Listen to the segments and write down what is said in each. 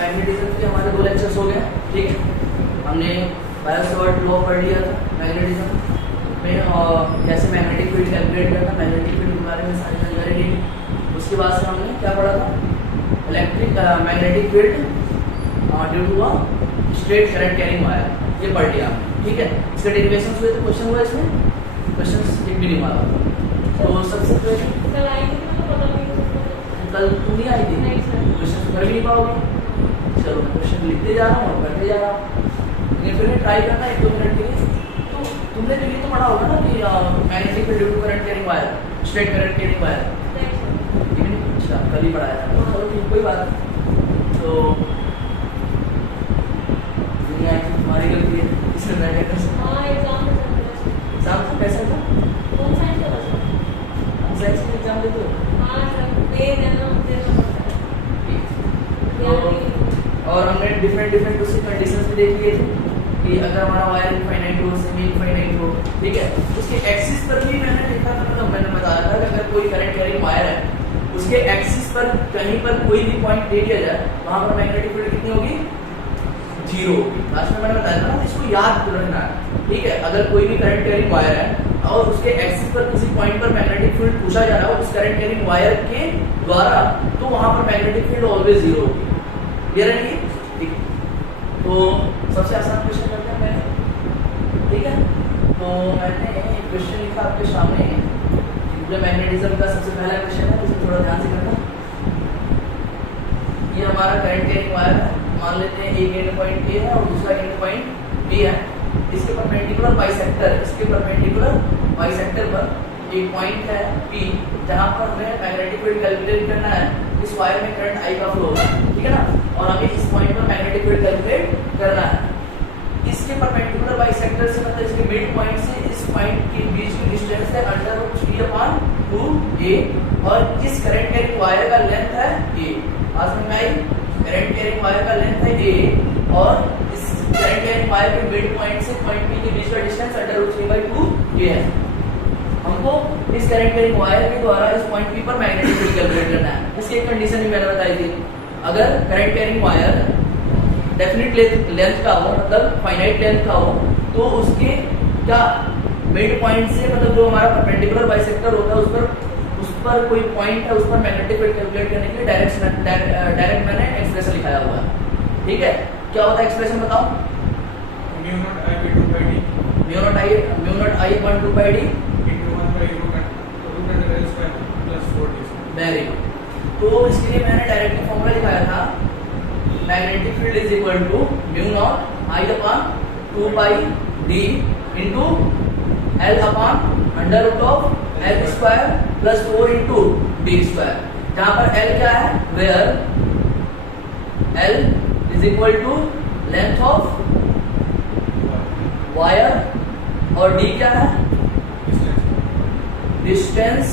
Magnetism के हमारे 2 lectures हो गए, ठीक है। हमने बायो-सैवर्ट लॉ पढ़ लिया था मैग्नेटिज्म में, और कैसे मैग्नेटिक फील्ड कैलकुलेट करना, मैग्नेटिक फील्ड के बारे में सारी जानकारी ली। उसके बाद से हमने क्या पढ़ा था, electric magnetic field due to a straight current carrying wire, ये पढ़ लिया हमने, ठीक है। इसके डेरिवेशंस हुए थे, क्वेश्चन हुआ इसमें, क्वेश्चन एक भी नहीं मारा। तो सबसे पहले कल तुम नहीं आई थी, क्वेश्चन कर भी नहीं पाओगे। चलो मैं क्वेश्चन लिखते जा रहा हूँ और करते जा रहा हूँ, लेकिन फिर ट्राई करना 1-2 मिनट के लिए। तो तुमने तो ये तो पढ़ा होगा ना कि magnetic field due to current carrying wire, straight current carrying wire, अच्छा कल ही पढ़ाया था। चलो ठीक, कोई बात नहीं। तो दुनिया की तुम्हारी गलती है, इसमें मैं क्या कर सकता हूँ। एग्जाम तो कैसा था, कौन साइंस का था, साइंस का एग्जाम देते हो। और हमने डिफरेंट उसकी कंडीशंस भी देख लिए थे कि अगर हमारा वायर इनफाइनाइट हो, सेमी इनफाइनाइट हो, ठीक है, उसके एक्सिस पर भी मैंने देखा था, मतलब मैंने बताया था कि अगर कोई करंट कैरिंग वायर है, उसके एक्सिस पर कहीं पर कोई भी पॉइंट दे दिया जाए, वहां पर मैग्नेटिक फील्ड कितनी होगी, 0 होगी। लास्ट में मैंने बताया था ना, इसको याद रखना है, ठीक है। अगर कोई भी करंट कैरिंग वायर है और उसके एक्सिस पर किसी पॉइंट पर मैग्नेटिक फील्ड पूछा जा रहा है उस करंट कैरिंग वायर के द्वारा, तो वहां पर मैग्नेटिक फील्ड ऑलवेज 0 होगी। क्लियर है ये, ठीक। तो सबसे आसान क्वेश्चन करते हैं मैंने, ठीक है। तो मैंने एक क्वेश्चन लिखा आपके सामने, जो मैग्नेटिज्म का सबसे पहला क्वेश्चन है, इसे थोड़ा ध्यान से करना। ये हमारा करंट कैरिंग वायर है, मान लेते हैं एक एंड पॉइंट ए है और दूसरा एंड पॉइंट बी है। इसके परपेंडिकुलर बाइसेक्टर, इसके परपेंडिकुलर बाइसेक्टर पर एक पॉइंट है पी, जहां पर हमें मैग्नेटिक फील्ड कैलकुलेट करना है। इस वायर में करंट आई का फ्लो होगा, ठीक है ना, और हमें इस पॉइंट पर मैग्नेटिक फील्ड कैलकुलेट करना है। इसके परपेंडिकुलर बाइसेक्टर से मतलब इसके मिड पॉइंट से इस पॉइंट के बीच की डिस्टेंस है √3/2a, और इस करंट कैरिंग वायर का लेंथ है a। आज में आई, करंट कैरिंग वायर का लेंथ है a, और इस करंट कैरिंग वायर के मिड पॉइंट से पॉइंट p के बीच का डिस्टेंस √3/2a है। हमको इस करंट कैरिंग वायर के द्वारा इस पॉइंट p पर मैग्नेटिक फील्ड कैलकुलेट करना है। इसकी एक कंडीशन भी मैंने बताई थी, अगर current carrying wire definite length का हो, मतलब फाइनाइट लेंथ का हो, तो उसके क्या मिड पॉइंट से मतलब जो हमारा परपेंडिकुलर बाइसेक्टर होता है उस पर कोई पॉइंट है, उस पर मैग्नेटिक फील्ड कैलकुलेट करने के लिए डायरेक्ट मैंने एक्सप्रेशन लिखाया हुआ है, ठीक है। क्या होता है एक्सप्रेशन बताओ, mu naught I by 2 pi d into 1/√n² plus 4d²। Very good. तो इसके लिए मैंने डायरेक्टली फॉर्मूला लिखाया था, magnetic field is equal to mu naught I upon 2 pi d into L upon √L² plus 4 into d², जहां पर L क्या है, where L is equal to length of wire, और d क्या है, distance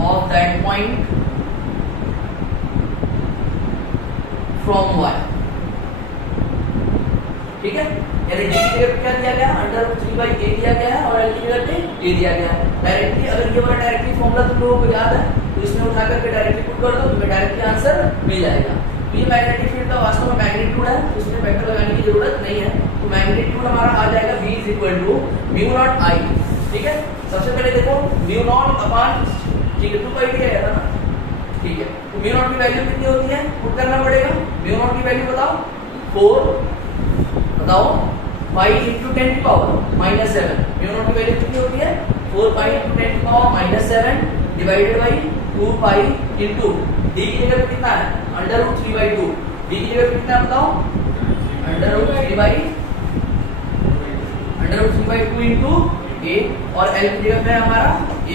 of that point from wire, ठीक है। यानी d की जगह क्या दिया गया, √3/a दिया गया है, और L की जगह पे a दिया गया है। डायरेक्टली अगर ये वाला डायरेक्टली फॉर्मूला तुम लोगों को याद है तो इसमें उठा करके डायरेक्टली पुट कर दो, तुम्हें डायरेक्टली आंसर मिल जाएगा। तो ये मैग्नेटिक फील्ड का वास्तव में मैग्नीट्यूड है, उसमें वेक्टर लगाने की जरूरत नहीं है। तो मैग्नीट्यूड हमारा आ जाएगा v is equal to mu naught I, ठीक है। सबसे पहले देखो म्यू नॉट अपॉन, ठीक है, 2 pi d आया था ना, ठीक है। तो म्यू नॉट की वैल्यू कितनी होती है, पुट करना पड़ेगा। म्यू नॉट की वैल्यू बताओ, 4 बताओ pi into 10 की पावर -7। म्यू नॉट की वैल्यू कितनी होती है, 4 pi into 10 की power -7 divided by 2 pi into d की जगह पे कितना है, √3/2। d की जगह पे कितना बताओ, √3/2 into a, और L की जगह पे है हमारा a।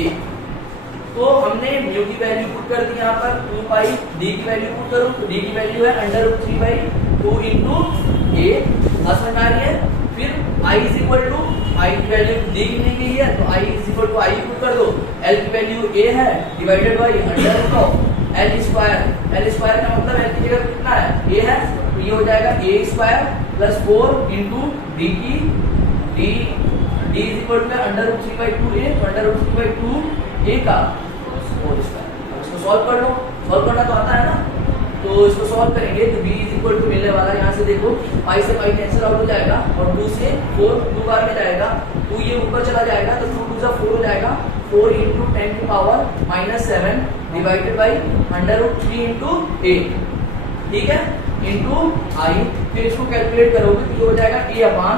तो हमने म्यू की वैल्यू पुट कर दी यहाँ पर 2 pi, d की वैल्यू पुट करूँ तो d की वैल्यू है √3/2 into a, समझ में आ रही है। फिर I is equal to, I की वैल्यू दी नहीं गई है तो I is equal to I put कर दो, L की वैल्यू a है divided by √L²। L square का मतलब L की जगह कितना है, a है, तो ये हो जाएगा a² प्लस 4 इंटू d की d is equal to √3/2a, √3/2a का होल स्क्वायर। अब इसको सॉल्व कर लो, सॉल्व करना तो आता है ना, तो इसको सॉल्व करेंगे तो b इज इक्वल टू मिलने वाला यहाँ से देखो पाई से पाई कैंसिल आउट हो जाएगा और 2 से 4 2 बार में जाएगा 2 ये ऊपर चला जाएगा तो 2 2 4 हो जाएगा 4 into 10 की पावर -7 डिवाइडेड बाई √3 into 8 ठीक है इंटू आई। फिर इसको कैलकुलेट करोगे तो ये हो जाएगा a upon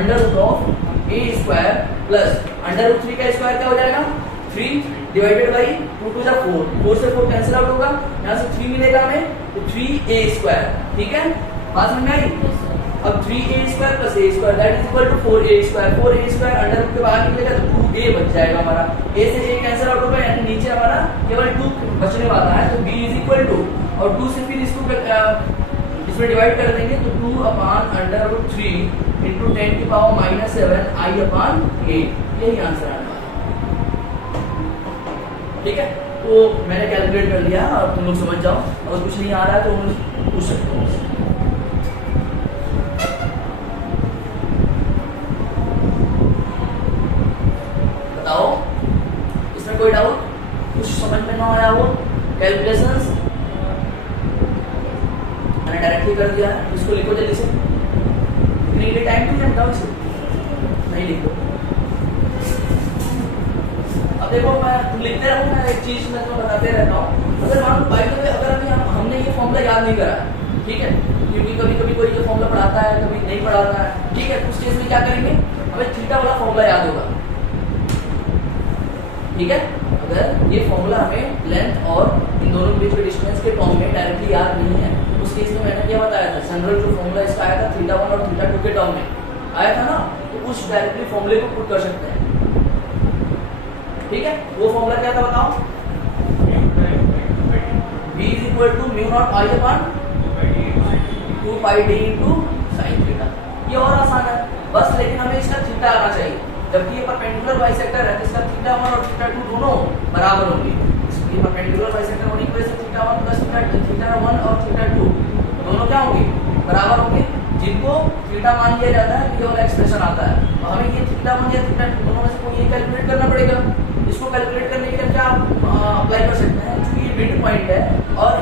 √a square plus √3 का स्क्वायर क्या हो जाएगा 3 डिवाइडेड बाई 2 2 4 4 से 4 कैंसिल आउट होगा यहाँ से 3 मिलेगा हमें तो 3a स्क्वायर ठीक है बात समझ में आई। अब 3a square plus a square that is equal to 4a square under root के बाहर निकलेगा तो 2a बच जाएगा हमारा a से a कैंसिल आउट होगा यानी नीचे हमारा केवल 2 बचने वाला है तो b इज इक्वल टू और 2 से फिर इसको इसमें डिवाइड कर देंगे तो 2 अपान √3 into 10 की पावर -7 i अपान 8 यही आंसर आने वाला ठीक है। तो मैंने कैलकुलेट कर लिया और तुम लोग समझ जाओ अगर कुछ नहीं आ रहा है तो हम लोग पूछ सकते हो। बताओ इसमें कोई डाउट कुछ समझ में ना आया हो कैलकुलेशंस मैंने डायरेक्टली कर दिया है इसको लिखो जल्दी से लिखने के लिए टाइम नहीं है बताओ इसे नहीं लिखो। अब देखो मैं लिखते रहूँ मैं एक चीज मैं तो बताते रहता हूँ अगर मान लो बाई द वे अगर अभी हमने ये फॉर्मूला याद नहीं करा है ठीक है क्योंकि कभी कभी कोई ये फॉर्मूला पढ़ाता है कभी नहीं पढ़ाता है ठीक है उस केस में क्या करेंगे हमें थीटा वाला फॉर्मूला याद होगा ठीक है। अगर ये फॉर्मूला हमें लेंथ और इन दोनों के बीच में डिस्टेंस के टर्म में डायरेक्टली याद नहीं है उस केस में मैंने क्या बताया था जनरल जो फॉर्मूला इसका आया था θ1 और θ2 के टर्म में आया था ना तो उस डायरेक्टली फॉर्मूले को पुट कर सकते हैं ठीक है। वो फॉर्मूला क्या था बताओ b is equal to mu naught I upon 2 pi d into sin theta ये और आसान है बस लेकिन हमें इसका थीटा आना चाहिए जबकि ये परपेंडिकुलर बाइसेक्टर है तो इसका θ1 और θ2 दोनों बराबर होंगे ये परपेंडिकुलर बाइसेक्टर होने की वजह से θ1 प्लस θ1 और θ2 दोनों क्या होंगे बराबर होंगे जिनको थीटा मान लिया जाता है ये वाला एक्सप्रेशन आता है तो हमें ये θ1 या θ2 दोनों में से कोई एक कैलकुलेट करना पड़ेगा। इसको कैलकुलेट करने के लिए क्या अप्लाई कर सकते हैं क्योंकि ये मिड पॉइंट है और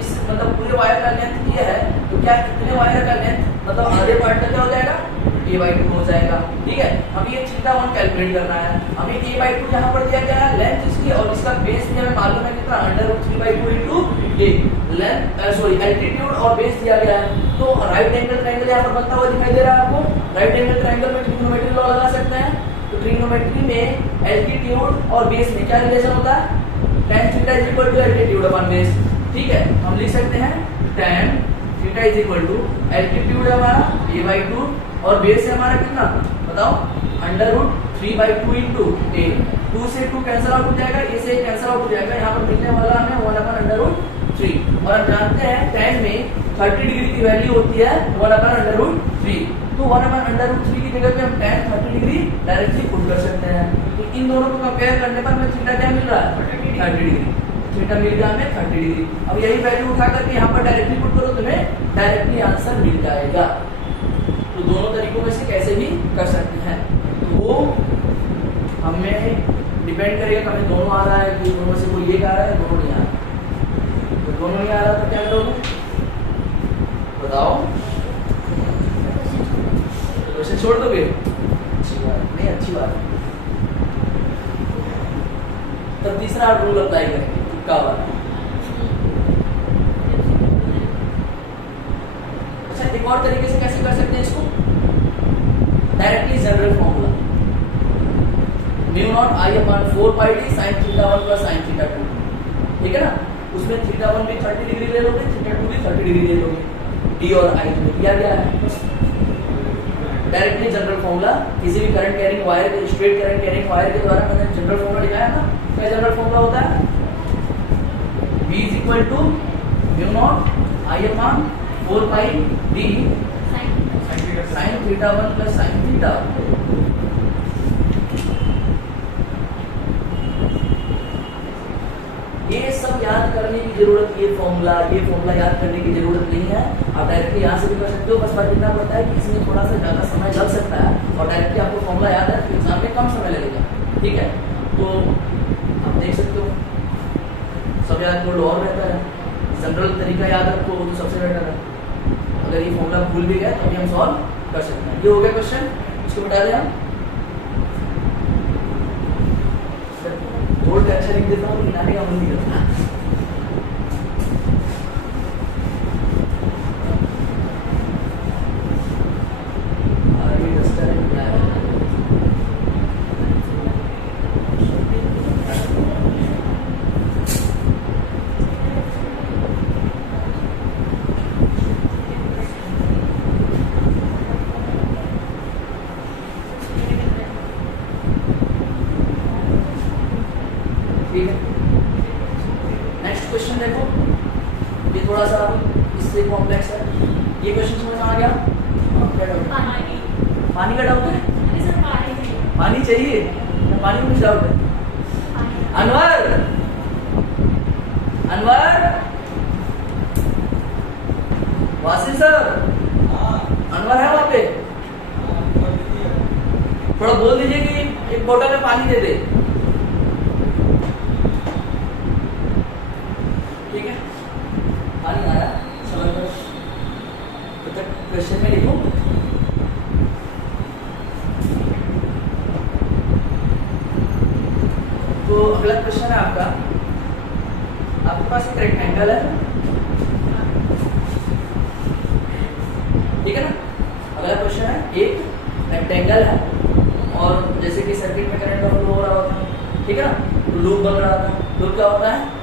इस मतलब पूरे वायर का लेंथ ये है तो क्या कितने वायर का लेंथ मतलब आधे पार्ट का क्या हो जाएगा a/2 हो जाएगा ठीक है। हमें ये θ1 कैलकुलेट करना है हमें a/2 यहाँ पर दिया गया है लेंथ इसकी और इसका बेस भी हमें मालूम है कितना √3/2 into a length sorry altitude और बेस दिया गया है तो राइट एंगल ट्रायंगल यहाँ पर बनता हुआ दिखाई दे रहा है आपको। राइट एंगल ट्रायंगल में ट्रिग्नोमेट्री लॉ लगा सकते हैं तो ट्रिग्नोमेट्री में एल्टीट्यूड और बेस में क्या रिलेशन होता है tan theta is equal to altitude upon base ठीक है। हम लिख सकते हैं tan theta is equal to altitude हमारा a/2 और बेस है हमारा कितना बताओ √3/2 into a 2 से 2 कैंसिल आउट हो जाएगा a से कैंसिल आउट हो जाएगा यहाँ पर मिलने वाला हमें 1/√3 और हम जानते हैं tan में 30 डिग्री की वैल्यू होती है 1/√3 तो 1/√3 की जगह पे हम tan 30 डिग्री डायरेक्टली पुट कर सकते हैं तो इन दोनों को कंपेयर करने पर हमें थीटा क्या मिल रहा है 30 डिग्री थीटा मिल गया हमें 30 डिग्री। अब यही वैल्यू उठा करके यहाँ पर डायरेक्टली पुट करो तुम्हें डायरेक्टली आंसर मिल जाएगा। तो दोनों तरीकों में से कैसे भी कर सकते हैं तो वो हमें डिपेंड करेगा कि हमें दोनों आ रहा है कि दोनों से कोई एक आ रहा है दोनों नहीं आ रहा तो दोनों नहीं आ रहा तो क्या करोगे बताओ क्वेश्चन छोड़ दोगे अच्छी बात नहीं अच्छी बात तब तीसरा रूल अप्लाई करेंगे तुक्का वाला। अच्छा एक और तरीके से कैसे कर सकते हैं इसको directly general formula mu naught I upon 4 pi d sin θ1 plus sin θ2 ठीक है ना उसमें θ1 भी 30 डिग्री ले लोगे θ2 भी 30 डिग्री ले लोगे d और i में दिया गया है डायरेक्टली जनरल फॉर्मूला किसी भी करंट कैरिंग वायर के स्ट्रेट करंट कैरिंग वायर के द्वारा मैंने जनरल फॉर्मूला दिखाया था क्या जनरल फॉर्मूला होता है v is equal to mu naught i upon 4 pi d sin θ1 plus sin θ ये सब याद करने की जरूरत ये फॉर्मूला याद करने की जरूरत नहीं है आप डायरेक्टली यहाँ से भी कर सकते हो बस बात इतना पड़ता है कि इसमें थोड़ा सा ज़्यादा समय लग सकता है और डायरेक्टली आपको फॉर्मूला याद है तो एग्जाम में कम समय लगेगा ठीक है। तो आप देख सकते हो सब याद कर लो और रहता है जनरल तरीका याद रखो तो सबसे बेटर है। अगर ये फॉर्मूला भूल भी गया तो भी हम सॉल्व कर सकते हैं। ये हो गया क्वेश्चन, इसको बता दें हम बोर्ड पे अच्छा लिख देता हूँ, लिखाने का मन नहीं करता। नेक्स्ट क्वेश्चन देखो, ये थोड़ा सा इससे कॉम्प्लेक्स है। ये क्वेश्चन समझ में आ गया? क्या डाउट है? पानी का डाउट है? पानी चाहिए, पानी में कुछ डाउट है? अनवर, अनवर, वासिल सर, अनवर है वहां पे? थोड़ा बोल दीजिए कि एक बोतल में पानी दे दे। ठीक है, पानी आया समझ में? तो तक क्वेश्चन में लिखूं। तो अगला क्वेश्चन है आपका, आपके पास एक रेक्टेंगल है, ठीक है ना? अगला क्वेश्चन है, एक रेक्टेंगल है और जैसे कि सर्किट में करंट का फ्लो हो रहा होता है, ठीक है ना? तो लूप बन रहा था, लूप क्या होता है?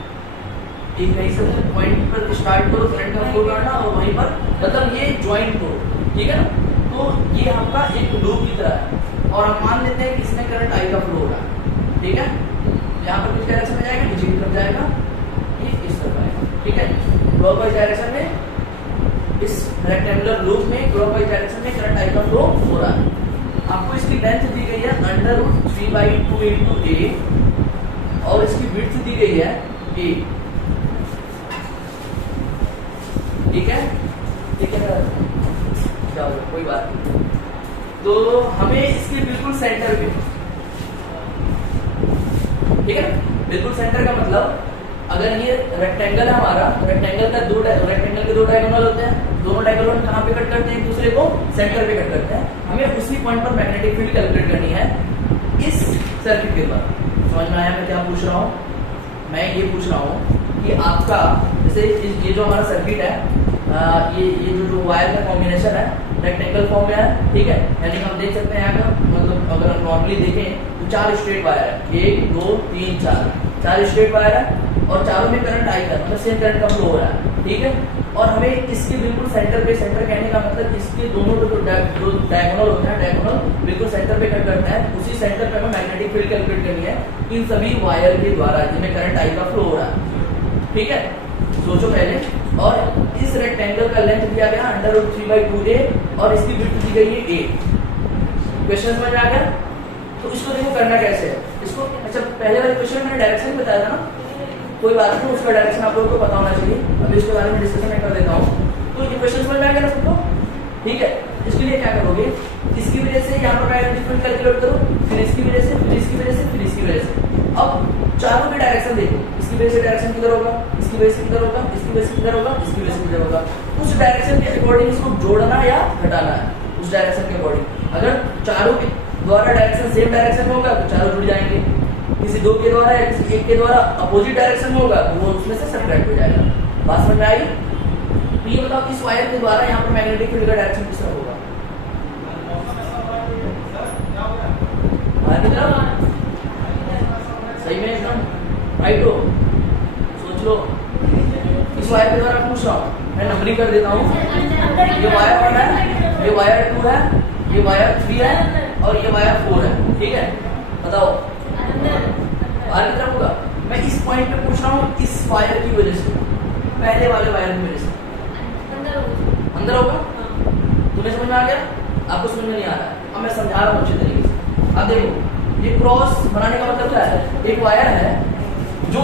एक कहीं से पॉइंट पर स्टार्ट करो करंट का फ्लो करना और वहीं पर मतलब ये ज्वाइंट करो, ठीक है ना? तो ये आपका एक लूप की तरह है और हम मान लेते हैं कि इसमें करंट आई का फ्लो हो रहा है, ठीक है? यहाँ पर किस डायरेक्शन में जाएगा? नीचे की तरफ जाएगा, ये इस तरफ आएगा, ठीक है? क्लॉकवाइज डायरेक्शन में इस रेक्टेंगुलर लूप में क्लॉकवाइज डायरेक्शन में करंट आई का फ्लो हो रहा है। आपको इसकी लेंथ दी गई है √3/2 into a और इसकी विड्थ दी गई है a, ठीक है? ठीक है, क्या होगा? कोई बात नहीं। तो हमें इसके बिल्कुल सेंटर पे, ठीक है ना? बिल्कुल सेंटर का मतलब अगर ये रेक्टेंगल है हमारा, रेक्टेंगल के दो डायगोनल होते हैं, दोनों डायगोनल कहाँ पे कट करते हैं? एक दूसरे को सेंटर पे कट करते हैं। हमें उसी पॉइंट पर मैग्नेटिक फील्ड कैलकुलेट करनी है इस सर्किट के द्वारा। समझ में आया मैं क्या पूछ रहा हूँ? मैं ये पूछ रहा हूँ कि आपका जैसे ये जो हमारा सर्किट है, ये जो वायर का कॉम्बिनेशन है रेक्टेंगल फॉर्म में है, ठीक है? यानी हम देख सकते हैं यहाँ का मतलब अगर हम नॉर्मली देखें तो 4 स्ट्रेट वायर है, 1 2 3 4 स्ट्रेट वायर है और चारों में करंट आई का मतलब सेम करंट का फ्लो हो रहा है, ठीक है? और हमें इसके बिल्कुल सेंटर पे, सेंटर कहने का मतलब इसके दोनों जो डायगोनल होते हैं, डायगोनल बिल्कुल सेंटर पे कट करता है, उसी सेंटर पे हमें मैग्नेटिक फील्ड कैलकुलेट करनी है इन सभी वायर के द्वारा जिनमें करंट आई का फ्लो हो रहा है, ठीक है? सोचो पहले। और इस रेक्टेंगल का लेंथ दिया गया √3/2a और इसकी विड्थ दी गई है a। क्वेश्चन समझ में आ गया? तो इसको देखो करना कैसे है इसको। अच्छा, पहले वाले क्वेश्चन में मैंने डायरेक्शन बताया था ना, कोई बात नहीं, उसका डायरेक्शन आप लोगों को पता होना चाहिए। अभी इसके बारे में डिस्कशन मैं कर देता हूँ। तो ये क्वेश्चन समझ में आ गया ना सबको? ठीक है, इसके लिए क्या करोगे? इसकी वजह से यहाँ पर मैग्नेटिक फील्ड कैलकुलेट करो, फिर इसकी वजह से, फिर इसकी वजह से, फिर इसकी वजह से। अब चारों की डायरेक्शन देखो, इसकी वजह से डायरेक्शन किधर होगा, इसकी वजह से किधर होगा, इसकी वजह से किधर होगा, इसकी वजह से किधर होगा। उस डायरेक्शन के अकॉर्डिंग इसको जोड़ना या घटाना है, उस डायरेक्शन के अकॉर्डिंग। अगर चारों के द्वारा डायरेक्शन सेम डायरेक्शन में होगा तो चारों जुड़ जाएंगे, किसी दो के द्वारा या किसी एक के द्वारा अपोजिट डायरेक्शन में होगा तो वो उसमें से सब्ट्रैक्ट हो जाएगा। बात समझ में आई? तो ये बताओ इस वायर के द्वारा यहाँ पर मैग्नेटिक फील्ड का डायरेक्शन किस तरह होगा? सही में एकदम राइट हो? सोच लो। इस वायर के द्वारा पूछ रहा हूँ, मैं नंबरिंग कर देता हूँ। ये वायर 1 है, ये वायर 2 है, ये वायर 3 है और ये वायर 4 है, ठीक है? बताओ बाहर की तरफ होगा। मैं इस पॉइंट पे पूछ रहा हूँ इस वायर की वजह से, पहले वाले वायर की वजह से अंदर होगा। तुम्हें समझ में आ गया? आपको समझ में नहीं आ रहा है? अब मैं समझा रहा हूँ अच्छे तरीके से। अब देखो, ये क्रॉस बनाने का मतलब क्या है? एक वायर है जो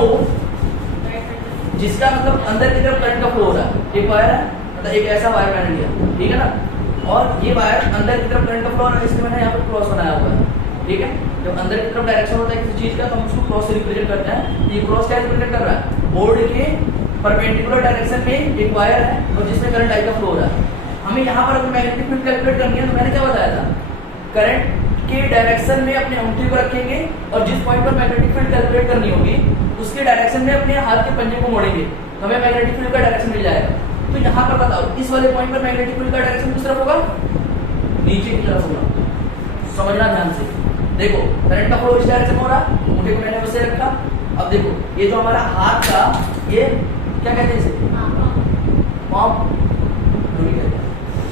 जिसका मतलब अंदर की तरफ करंट का फ्लो हो रहा है। एक वायर है, मतलब एक ऐसा वायर मैंने लिया, ठीक है ना? और ये वायर अंदर की तरफ करंट का फ्लो हो रहा है, इसलिए मैंने यहाँ पर क्रॉस बनाया हुआ है, ठीक है? जब अंदर की तरफ डायरेक्शन होता है किसी चीज का तो हम उसको क्रॉस से रिप्रेजेंट करते हैं। ये क्रॉस क्या रिप्रेजेंट कर रहा है? बोर्ड के परपेंडिकुलर डायरेक्शन में एक वायर है और जिसमें करंट आई का फ्लो हो रहा है। हमें यहाँ पर अपनी मैग्नेटिक फील्ड कैलकुलेट करनी है, तो मैंने क्या बताया था, करंट के डायरेक्शन में अपने अंगूठे को रखेंगे और जिस पॉइंट पर मैग्नेटिक फील्ड कैलकुलेट करनी होगी उसके डायरेक्शन में अपने हाथ के पंजे को मोड़ेंगे, हमें मैग्नेटिक फील्ड का डायरेक्शन मिल जाएगा। तो यहाँ पर बताओ, इस वाले पॉइंट पर मैग्नेटिक फील्ड का डायरेक्शन किस तरफ होगा, नीचे की तरफ होगा। समझना ध्यान से, देखो करंट का फ्लो इस डायरेक्शन में हो रहा है, अंगूठे को मैंने वैसे रखा। अब देखो ये जो हमारा हाथ का, ये क्या कहते हैं इसे, पाम दूरी कहते हैं।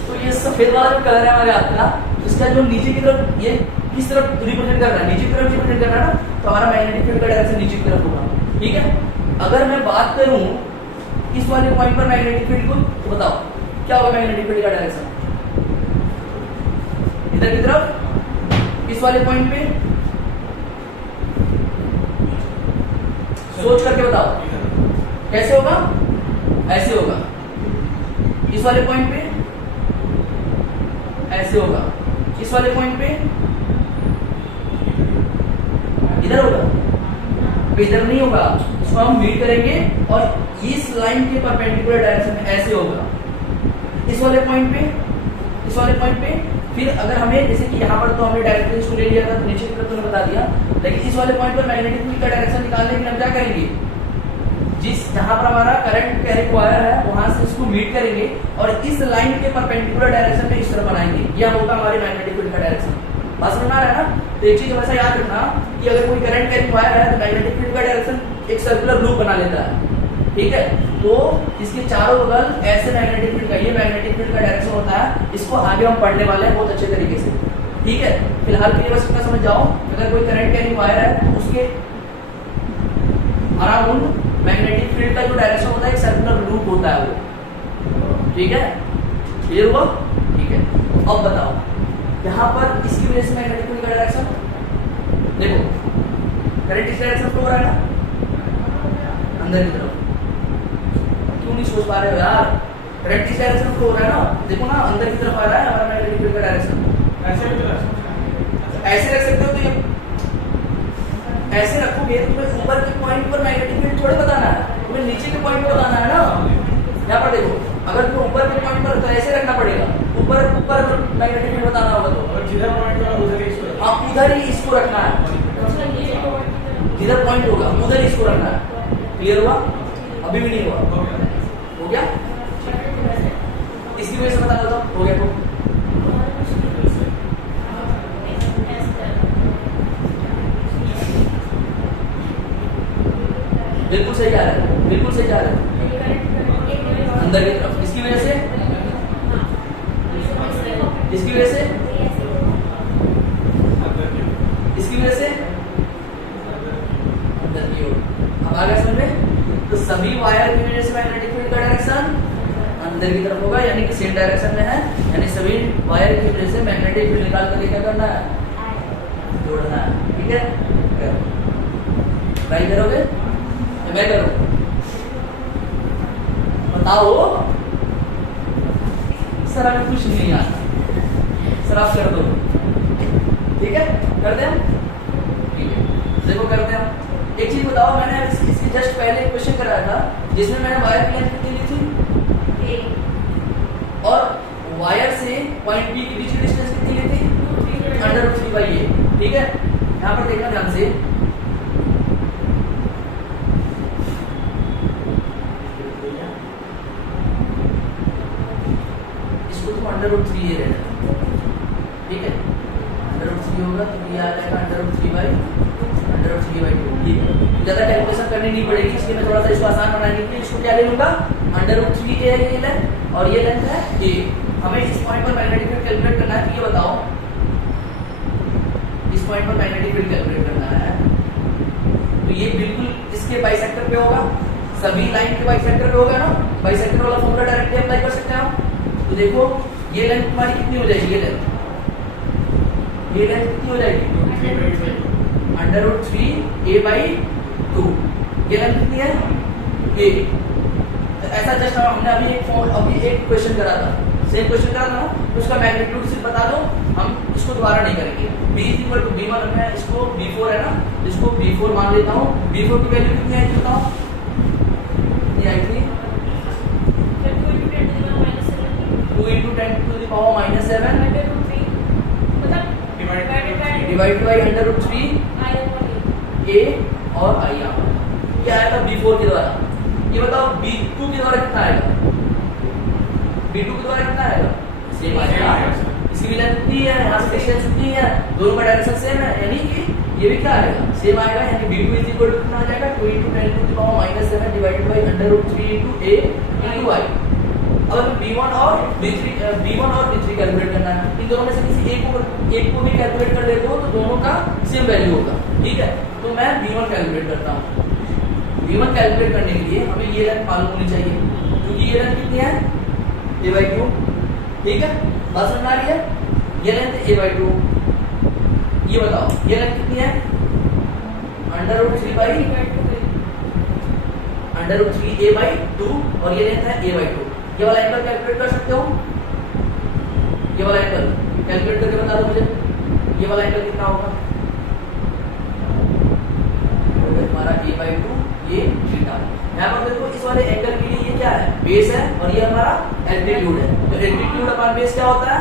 तो ये सफेद वाला जो कलर है हमारे हाथ का, इसका जो नीचे की तरफ, ये किस तरफ रिप्रेजेंट कर रहा है, नीचे की तरफ रिप्रेजेंट कर रहा है ना, तो हमारा मैग्नेटिक फील्ड का डायरेक्शन नीचे की तरफ होगा। ठीक है, अगर मैं बात करूं इस वाले पॉइंट पर मैग्नेटिक फील्ड को, तो बताओ क्या होगा मैग्नेटिक फील्ड का डायरेक्शन, इधर की तरफ, इस वाले पॉइंट पे सोच करके बताओ कैसे होगा, ऐसे होगा, इस वाले पॉइंट पे ऐसे होगा, इस वाले पॉइंट पे इधर होगा, इधर नहीं होगा, इसको हम मीट करेंगे और इस लाइन के परपेंडिकुलर डायरेक्शन में ऐसे होगा, इस वाले पॉइंट पे, इस वाले पॉइंट पे। फिर अगर हमें जैसे कि यहाँ पर तो हमने डायरेक्टली इसको ले लिया था, तो नीचे की तरफ तुमने बता दिया, लेकिन इस वाले पॉइंट पर मैग्नेटिक फील्ड का डायरेक्शन निकालने के लिए हम क्या करेंगे, जिस जहां पर हमारा करंट कैरिंग वायर है वहां से इसको मीट करेंगे और इस लाइन के परपेंडिकुलर डायरेक्शन में इस तरह बनाएंगे, यह होगा हमारे मैग्नेटिक फील्ड का डायरेक्शन। बात समझ में आ रहा है ना। तो एक चीज हमेशा याद रखना कि अगर कोई करंट कैरिंग वायर है तो मैग्नेटिक फील्ड का डायरेक्शन एक सर्कुलर लूप बना लेता है। ठीक है, तो इसके चारों बगल ऐसे मैग्नेटिक फील्ड का, ये मैग्नेटिक फील्ड का डायरेक्शन होता है। इसको आगे हम पढ़ने वाले हैं बहुत अच्छे तरीके से। ठीक है, फिलहाल के लिए बस इतना समझ जाओ, अगर कोई करंट कैरिंग वायर है तो उसके अराउंड मैग्नेटिक फील्ड का जो डायरेक्शन होता है एक सर्कुलर लूप होता है वो। ठीक है, क्लियर हुआ। ठीक है, अब बताओ यहाँ पर इसकी वजह से मैग्नेटिक फील्ड का डायरेक्शन देखो, करंट इस डायरेक्शन फ्लो हो रहा है ना अंदर की तरफ, क्यों नहीं सोच पा रहे हो यार, करंट इस डायरेक्शन फ्लो हो रहा है ना, देखो ना अंदर की तरफ आ रहा है हमारा मैग्नेटिक फील्ड का डायरेक्शन। ऐसे रख सकते हो, तो ये ऐसे रखोगे तो तुम्हें ऊपर के पॉइंट पर मैग्नेटिक फील्ड थोड़े बताना है, तुम्हें नीचे के पॉइंट पर बताना है ना। यहाँ पर देखो, अगर तुम्हें ऊपर के पॉइंट पर तो ऐसे रखना पड़ेगा, ऊपर मैग्नेटिक फील्ड बताना होगा तो जिधर पॉइंट होगा उधर ही आप उधर ही इसको रखना है, जिधर पॉइंट होगा उधर ही इसको रखना है। क्लियर हुआ, अभी भी नहीं हुआ, हो गया। इसकी वजह से बता देता हूँ, हो गया तो बिल्कुल सही जा रहा है, बिल्कुल सही जा रहा है अंदर की तरफ। इसकी वजह से, इसकी वजह से, इसकी वजह से अंदर की ओर। अब आ गया समझ में। तो सभी वायर की वजह से मैग्नेटिक फील्ड का डायरेक्शन अंदर की तरफ होगा, यानी कि सेम डायरेक्शन में है, यानी सभी वायर की वजह से मैग्नेटिक फील्ड निकाल करके क्या करना है, जोड़ना है। ठीक है, ट्राई करोगे, मैं करूं, बताओ सर अभी कुछ नहीं आता, सर आप कर दो। ठीक है, कर दे हम, ठीक है, देखो करते हैं हम। एक चीज बताओ, मैंने इसके जस्ट पहले एक क्वेश्चन कराया था जिसमें मैंने वायर की लेंथ कितनी ली थी, और वायर से पॉइंट बी के बीच की डिस्टेंस कितनी ली थी, √3/a। ठीक है, यहाँ पर देखना ध्यान से, √3a रहना। ठीक है, √3 होगा तो ये आ जाएगा √3/2। ठीक है, ज्यादा कैलकुलेशन करनी नहीं पड़ेगी, इसलिए मैं थोड़ा सा इसको आसान बनाने के लिए इसको क्या ले लूंगा, √3a है ये लेंथ और ये लेंथ है a। हमें इस पॉइंट पर मैग्नेटिक फील्ड कैलकुलेट करना है, तो ये बताओ इस पॉइंट पर मैग्नेटिक फील्ड कैलकुलेट करना है, तो ये बिल्कुल इसके बाइसेक्टर पे होगा, सभी लाइन के बाइसेक्टर पे होगा ना। बाइसेक्टर वाला फॉर्मूला डायरेक्टली अप्लाई कर सकते हैं हम। तो देखो ये लेंथ तुम्हारी कितनी हो जाएगी, ये लेंथ कितनी हो जाएगी, √3a/2। ये लेंथ कितनी है, a। तो ऐसा जस्ट हमने अभी एक क्वेश्चन करा था, सेम क्वेश्चन करा था ना, तो उसका मैग्नीट्यूड सिर्फ बता दो, हम इसको दोबारा नहीं करेंगे। b = b1 है, इसको b4 है ना, इसको b4 मान लेता हूँ। b4 की वैल्यू कितनी आई थी बताओ, ये आई थी divided by under root 3 a और i यहाँ पर क्या आएगा b4 के द्वारा। ये बताओ b2 के द्वारा कितना आएगा, b2 के द्वारा कितना आएगा, सेम आएगा। इसकी भी लेंथ उतनी है, यहाँ से डिस्टेंस उतनी है, दोनों का डायरेक्शन सेम है, यानी कि ये भी क्या आएगा, सेम आएगा। यानी b2 इज इक्वल टू कितना आ जाएगा 2 × 10⁻⁷ divided by under root 3 × a × i। अब हमें b1 और b3 कैलकुलेट करना है। इन दोनों में से किसी एक को भी कैलकुलेट कर लेते हो तो दोनों का सेम वैल्यू होगा, ठीक है। तो मैं b1 कैलकुलेट करता हूँ। b1 कैलकुलेट करने के लिए हमें ये लेंथ मालूम होनी चाहिए, क्योंकि ये लेंथ कितनी है a/2, ठीक है, बात समझ आ रही है। ये लेंथ a/2, ये बताओ ये लेंथ कितनी है अंडर रूट 3a/2 और ये लेंथ है a/2। ये वाला एंगल कैलकुलेट कर सकते हो, ये वाला एंगल कैलकुलेट करके बता दो मुझे, ये वाला एंगल कितना होगा, हमारा a/2 ये थीटा। यहाँ पर देखो इस वाले एंगल के लिए ये क्या है, बेस है और ये हमारा एल्टीट्यूड है। तो एल्टीट्यूड अपॉन बेस क्या होता है,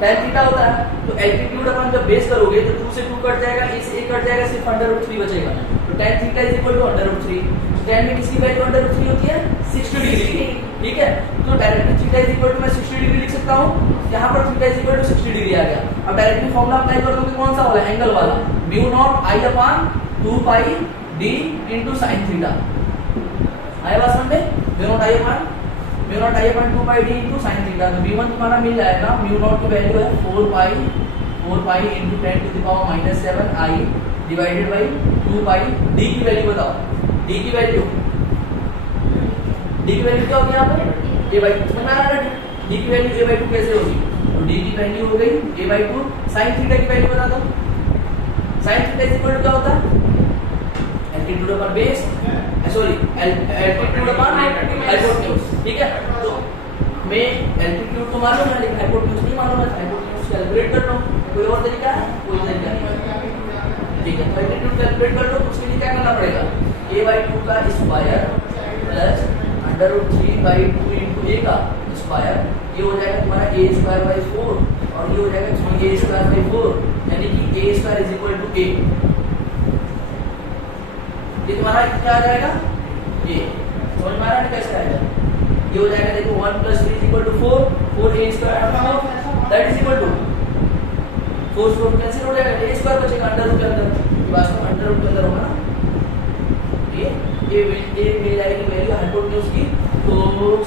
tan थीटा होता है। तो एल्टीट्यूड अपॉन जब बेस करोगे तो 2 से 2 कट जाएगा, a से a कट जाएगा, सिर्फ अंडर रूट 3 बचेगा। तो tan theta is equal to under root 3। tan में किसकी वैल्यू अंडर रूट 3 होती है 60 डिग्री, ठीक है। तो directly theta is equal to मैं 60 डिग्री लिख सकता हूँ, यहाँ पर theta is equal to 60 degree आ गया। अब डायरेक्टली फॉर्मूला अप्लाई कर दोगे कौन सा वाला, एंगल वाला, μ0I/2πd × sin थीटा। आया बात समझ में, μ0I/2πd × sin थीटा। तो b1 तुम्हारा मिल जाएगा, μ0 की वैल्यू है 4π × 10⁻⁷ I डिवाइडेड बाई 2π। d की वैल्यू बताओ, d की वैल्यू क्या होगी यहाँ पर a/2, समझ में आ रहा है। d की वैल्यू a/2 कैसे होगी, तो d की वैल्यू हो गई a/2। sin थीटा की वैल्यू बता दो, sin theta is equal to क्या होता है, altitude upon base, sorry altitude upon hypotenuse, ठीक है। तो मैं एल्टीट्यूड तो मालूम है लेकिन हाइपोटेन्यूज नहीं मालूम है, हाइपोटेन्यूज कैलकुलेट कर लो। कोई और तरीका है, कोई तरीका नहीं, ठीक है। तो एल्टीट्यूड कैलकुलेट कर लो, उसके लिए क्या करना पड़ेगा, a/2 का square plus under root 3/2 × a का स्क्वायर, ये हो जाएगा तुम्हारा a²/4 और ये हो जाएगा 3a²/4, यानी कि a² is equal to a। ये तुम्हारा क्या आ जाएगा, ये समझ में आ रहा है कैसे आएगा, ये हो जाएगा देखो 1 + 3 = 4, 4a² that is equal to 4 cancel हो जाएगा, a² बचेगा अंडर रूट के अंदर, वास्तव में अंडर रूट के अंदर होगा ना, ये मिल जाएगी वैल्यू हाइपोटेन्यूज की। तो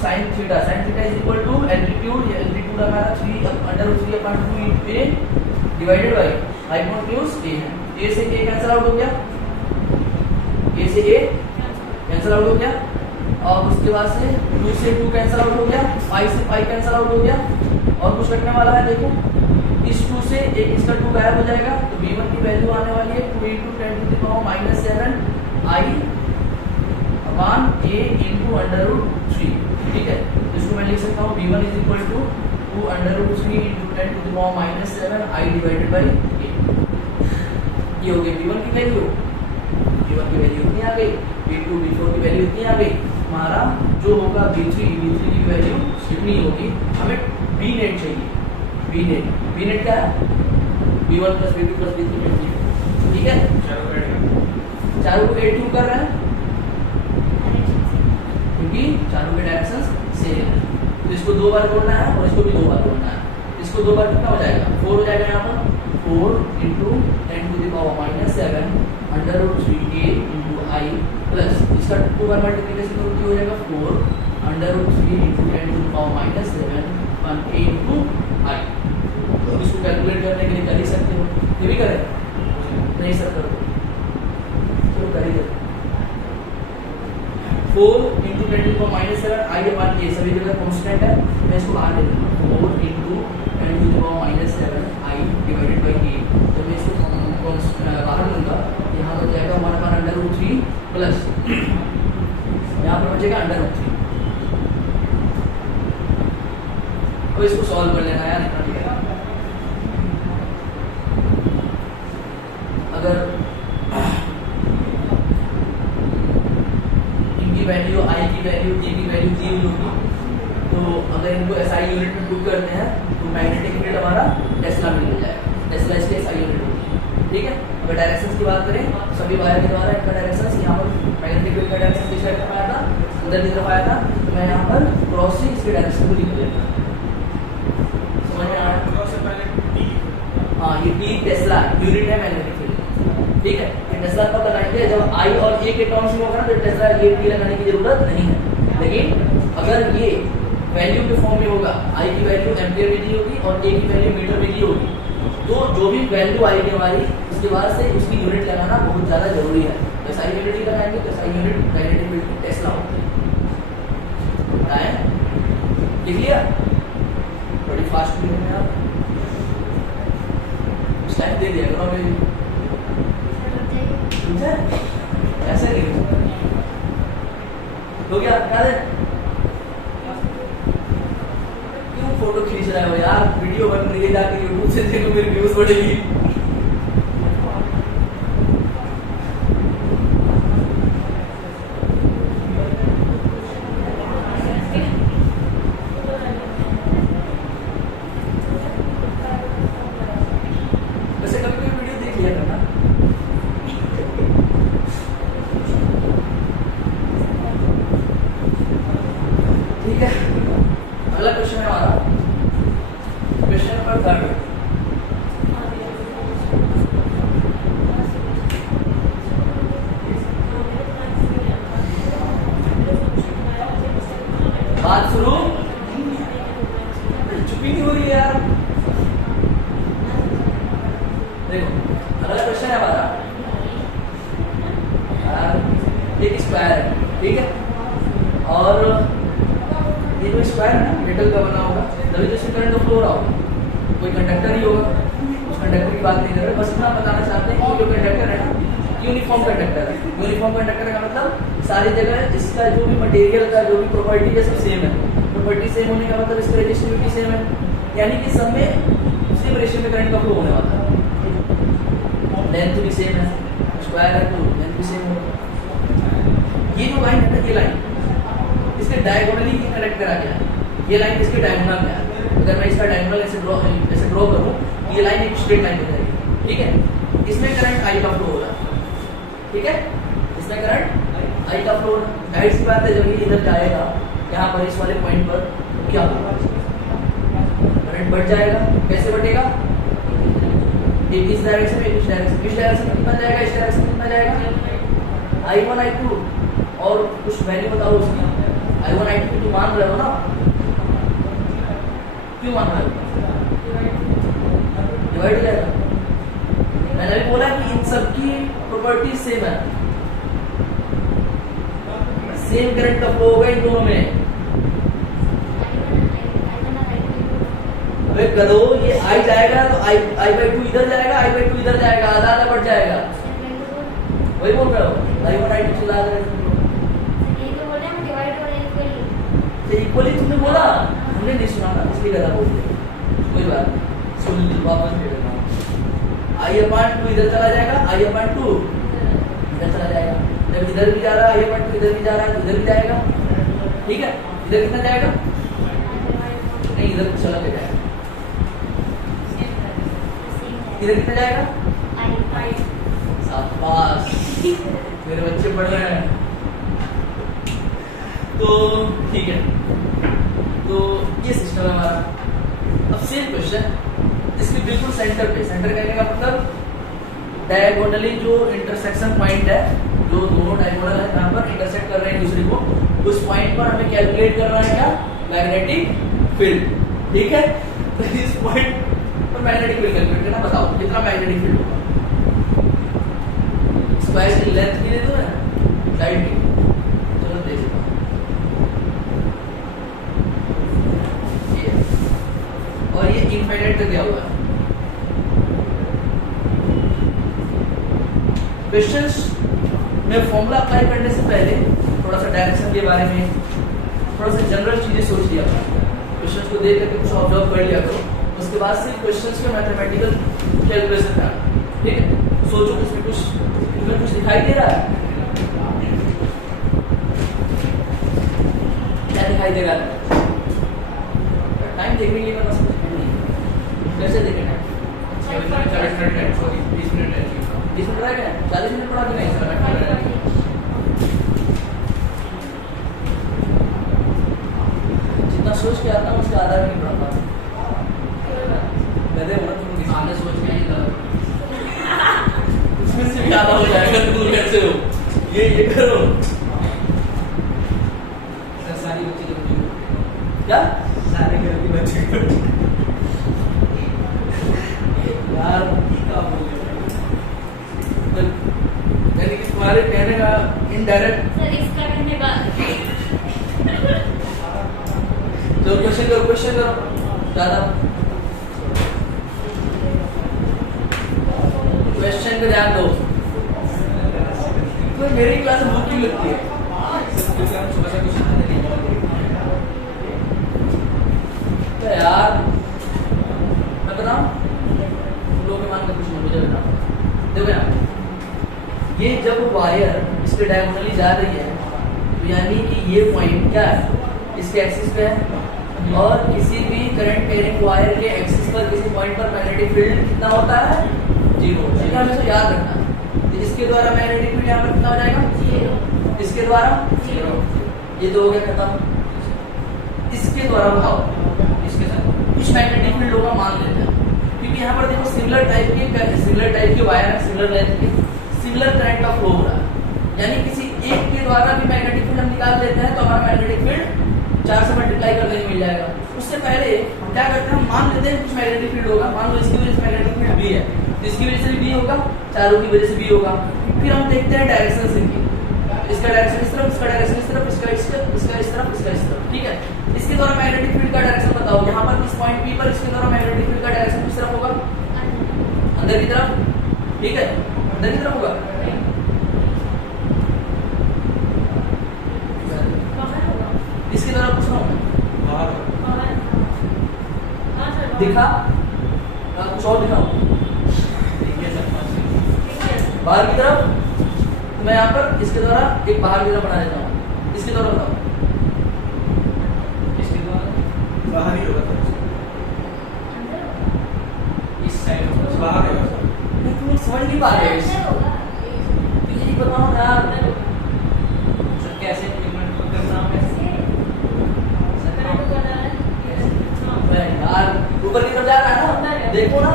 sin theta is equal to altitude हमारा 3 under root 3/2 × a divided by hypotenuse a है। a से a कैंसिल आउट हो गया, a से a कैंसिल आउट हो गया, और उसके बाद से 2 से 2 कैंसिल आउट हो गया, पाई से पाई कैंसिल आउट हो गया, और कुछ रखने वाला है देखो, इस 2 से एक इसका 2 गायब हो जाएगा। तो b1 की वैल्यू आने वाली है 2 × 10⁻⁷ I upon a × under root 3, ठीक है। तो इसको मैं लिख सकता हूँ b1 is equal to 2 under root 3 × 10⁻⁷ I divided by a। ये हो गई b1 की वैल्यू, b1 की वैल्यू इतनी आ गई, b2 b4 की वैल्यू इतनी आ गई। हमारा जो होगा b3 की वैल्यू कितनी होगी, हमें b नेट चाहिए, b नेट क्या है, b1 + b2 + b3 ठीक है। चारों को ऐड क्यों कर रहे हैं, क्योंकि चारों के डायरेक्शंस सेम है। तो इसको 2 बार जोड़ना है और इसको भी 2 बार जोड़ना है। इसको 2 बार कितना हो जाएगा, 4 हो जाएगा यहाँ पर, 4 × 10⁻⁷ under root 3a × I plus इसका 2 बार मल्टीप्लिकेशन करो हो जाएगा 4 अंडर रूट 3 × 10⁻⁷ a × I। तो इसको कैलकुलेट करने के लिए कर ही सकते हो, ये भी करें नहीं सर करो, चलो कर ही दो। 4 × 10⁻⁷ I अपॉन a सभी जगह कांस्टेंट है, मैं इसको बाहर ले लूंगा 4 × 10⁻⁷ I डिवाइडेड बाई a। तो मैं इसको बाहर लूंगा, यहाँ पर जाएगा हमारे पास अंडर रूट 3 प्लस यहाँ पर बचेगा अंडर रूट 3। अब इसको सॉल्व कर लेना यार, इतना ठीक है। अगर इनकी वैल्यू I की वैल्यू A की वैल्यू दी हुई होगी, तो अगर इनको SI यूनिट में पुट करते हैं तो मैग्नेटिक फील्ड हमारा टेस्ला में मिल जाएगा। टेस्ला इसके SI यूनिट होती है। ठीक है। अगर डायरेक्शंस की बात करें, सभी वायर के द्वारा इनका डायरेक्शंस, यहाँ पर मैग्नेटिक फील्ड का डायरेक्शन किस साइड में आया था, अंदर की तरफ आया था, तो मैं यहाँ पर क्रॉसिंग इसके डायरेक्शन को लिख लेता हूँ। समझ में आया? सबसे पहले टी, हाँ, ये टी टेस्ला यूनिट है मैग्नेटिक फील्ड, ठीक है। ये टेस्ला कब लगाएंगे, जब आई और ए के टर्म्स में होगा ना, तो टेस्ला ये टी लगाने की जरूरत नहीं है। लेकिन अगर ये वैल्यू के फॉर्म में होगा, आई की वैल्यू एम्पियर में दी होगी और ए की वैल्यू मीटर में दी होगी, तो जो भी वैल्यू आएगी हमारी, उसके बाद से उसकी यूनिट लगाना बहुत ज़्यादा जरूरी है। तो SI यूनिट ही लगाएंगे, तो SI यूनिट मैग्नेटिक फील्ड की टेस्ला होती है। बताएं, लिख लिया? बड़ी फास्ट यूनिट में आप स्लाइड दे दिया करो मेरी, समझे? ऐसे नहीं हो गया, क्या है? फोटो खींच रहा है वो यार, वीडियो बन रही है, जाके यूट्यूब से देखो, मेरी व्यूज बढ़ेगी। वैसे कभी कोई वीडियो देख लिया करना। ठीक है, अगला क्वेश्चन है हमारा, क्वेश्चन नंबर 3। बात शुरू, चुपी नहीं हो रही है यार। देखो, अगला क्वेश्चन है हमारा, एक स्क्वायर है, ठीक है, और ये जो स्क्वायर है ना, मेटल का बना होगा, तभी जैसे करंट का फ्लो हो रहा होगा, कोई कंडक्टर ही होगा। उस कंडक्टर की बात नहीं कर रहे, बस इतना बताना चाहते हैं कि जो कंडक्टर है ना, यूनिफॉर्म कंडक्टर है। यूनिफॉर्म कंडक्टर का मतलब सारी जगह इसका जो भी मटेरियल का जो भी प्रॉपर्टी है सब सेम है। प्रॉपर्टी सेम होने का मतलब इसका रेजिस्टिविटी सेम है, यानी कि सब में सेम रेशियो में करंट का फ्लो होने वाला है। लेंथ भी सेम है, स्क्वायर है तो लेंथ भी सेम होगा। ये जो लाइन है ना, ये लाइन इसके डायगोनली कनेक्ट करा गया है, ये लाइन इसके डायगोनल में है। अगर मैं इसका डायगोनल ऐसे ड्रॉ करूं, ये लाइन एक स्ट्रेट लाइन हो जाएगी, ठीक है। इसमें करंट आई का फ्लो हो रहा है, ठीक है, इसमें करंट आई का फ्लो। जाहिर सी बात है, जब ये इधर जाएगा यहाँ पर इस वाले पॉइंट पर, क्या होगा, करंट बढ़ जाएगा। कैसे बढ़ेगा, एक इस डायरेक्शन में, एक इस डायरेक्शन। इस डायरेक्शन में कितना जाएगा, इस डायरेक्शन में कितना जाएगा, I1 I2, और कुछ वैल्यू बताओ उसकी। I1 I2 तो मान रहे हो ना, क्यों मान रहे हो, डिवाइड हो जाएगा। मैंने अभी बोला कि इन सब की प्रॉपर्टी सेम है, सेम करंट का फ्लो होगा इन दोनों में। अबे गधो, ये I जाएगा तो I/2 इधर जाएगा, I/2 इधर जाएगा, आधा आधा बढ़ जाएगा। वही बोल रहे हो, I1 I2 चला रहे हो, इक्वली तुमने बोला, हमने नहीं सुना था, इसलिए गधा बोल दिया। कोई बात नहीं, सुन ली, वापस ले लेना। I/2 इधर चला जाएगा, I/2 इधर चला जाएगा। जब इधर भी जा रहा है, I/2 इधर भी जा रहा है, तो इधर भी जाएगा, ठीक है। इधर कितना जाएगा, नहीं इधर चला के जाएगा, इधर कितना जाएगा, शाबाश, मेरे बच्चे पढ़ रहे हैं। तो ठीक है, तो ये सिस्टम है हमारा। अब सेम क्वेश्चन, इसके बिल्कुल सेंटर पे, सेंटर कहने का मतलब डायगोनली जो इंटरसेक्शन पॉइंट है, जो दोनों डायगोनल है यहाँ पर इंटरसेक्ट कर रहे हैं दूसरे को, उस पॉइंट पर हमें कैलकुलेट करना है क्या, मैग्नेटिक फील्ड, ठीक है। तो इस पॉइंट पर मैग्नेटिक फील्ड कैलकुलेट करना, बताओ कितना मैग्नेटिक फील्ड होगा। स्क्वायर की लेंथ कितनी दो है, साइड की, चलो देखो, और ये इनफाइनाइट तक गया हुआ है। क्वेश्चंस में फॉर्मूला अप्लाई करने से पहले थोड़ा सा डायरेक्शन के बारे में, थोड़ा सा जनरल चीजें सोच लिया करो, क्वेश्चंस को देख करके कुछ ऑब्जर्व कर लिया करो, उसके बाद से क्वेश्चंस के मैथमेटिकल कैलकुलेशन करना, ठीक है। सोचो इसमें कुछ दिखाई दे रहा है, क्या दिखाई देगा, टाइम देखने के बाद कैसे देखेंगे, 20 मिनट है। 20 मिनट रह गए, 40 मिनट पढ़ा कि नहीं? जितना सोच के आता हूँ उसका आधा भी नहीं पढ़ा पाता। गधे हो तुम, सामने सोच के नहीं था, उसमें से भी आधा हो जाएगा। दूर कैसे हो, ये करो। सारी बच्चे क्या सारे घर के बच्चे यार यानी कि तुम्हारे कहने का इनडायरेक्ट सर इसका कहने का जो क्वेश्चन करो ज्यादा क्वेश्चन पे ध्यान दो। तो मेरी क्लास में बुक क्यों लगती है? तो यार मैं बताऊं, लोग मान कर कुछ मुझे बताओ। देखो यार, ये जब वायर इस पे डायगोनली जा रही है तो यानी कि ये पॉइंट क्या है, इसके एक्सिस पे है, और किसी भी करंट कैरिंग वायर के एक्सिस पर किसी पॉइंट पर मैग्नेटिक फील्ड कितना होता है? 0। ठीक है, हमें इसको याद रखना है। तो इसके द्वारा मैग्नेटिक फील्ड यहाँ पर कितना हो जाएगा? 0। इसके द्वारा 0। ये तो हो गया खत्म। इसके द्वारा बताओ, इसके साथ कुछ मैग्नेटिक फील्ड होगा मान लेते हैं, क्योंकि यहाँ पर देखो सिमिलर टाइप के वायर है, सिमिलर लेंथ के, सिमिलर करंट का फ्लो हो रहा है। यानी किसी एक के द्वारा भी मैग्नेटिक फील्ड हम निकाल लेते हैं तो हमारा मैग्नेटिक फील्ड 4 से मल्टीप्लाई करने में मिल जाएगा। उससे पहले हम क्या करते हैं, हम मान लेते हैं कुछ मैग्नेटिक फील्ड होगा, मान लो इसकी वजह से मैग्नेटिक फील्ड B है, तो इसकी वजह से भी B होगा, चारों की वजह से B होगा। फिर हम देखते हैं डायरेक्शन इनकी, इसका डायरेक्शन इस तरफ, इसका डायरेक्शन इस तरफ, इसका इस तरफ, इसका इस तरफ, इसका इस तरफ। ठीक है, इसके द्वारा मैग्नेटिक फील्ड का डायरेक्शन बताओ। यहाँ पर इस पॉइंट P पर इसके द्वारा मैग्नेटिक फील्ड का डायरेक्शन किस तरफ होगा? अंदर की तरफ। ठीक है, अंदर की तरफ होगा। इसके द्वारा पूछ रहा हूँ दिखा, कुछ और दिखाओ बाहर की तरफ। मैं यहाँ पर इसके द्वारा एक बाहर की तरफ बना देता हूँ, इसके द्वारा बताओ। इसके द्वारा बाहर ही होगा सर, इस साइड बाहर होगा सर। तुम समझ नहीं पा रहे, यही बताओ यार। सर कैसे पेमेंट करना है? यार ऊपर की तरफ जा रहा है ना, देखो ना।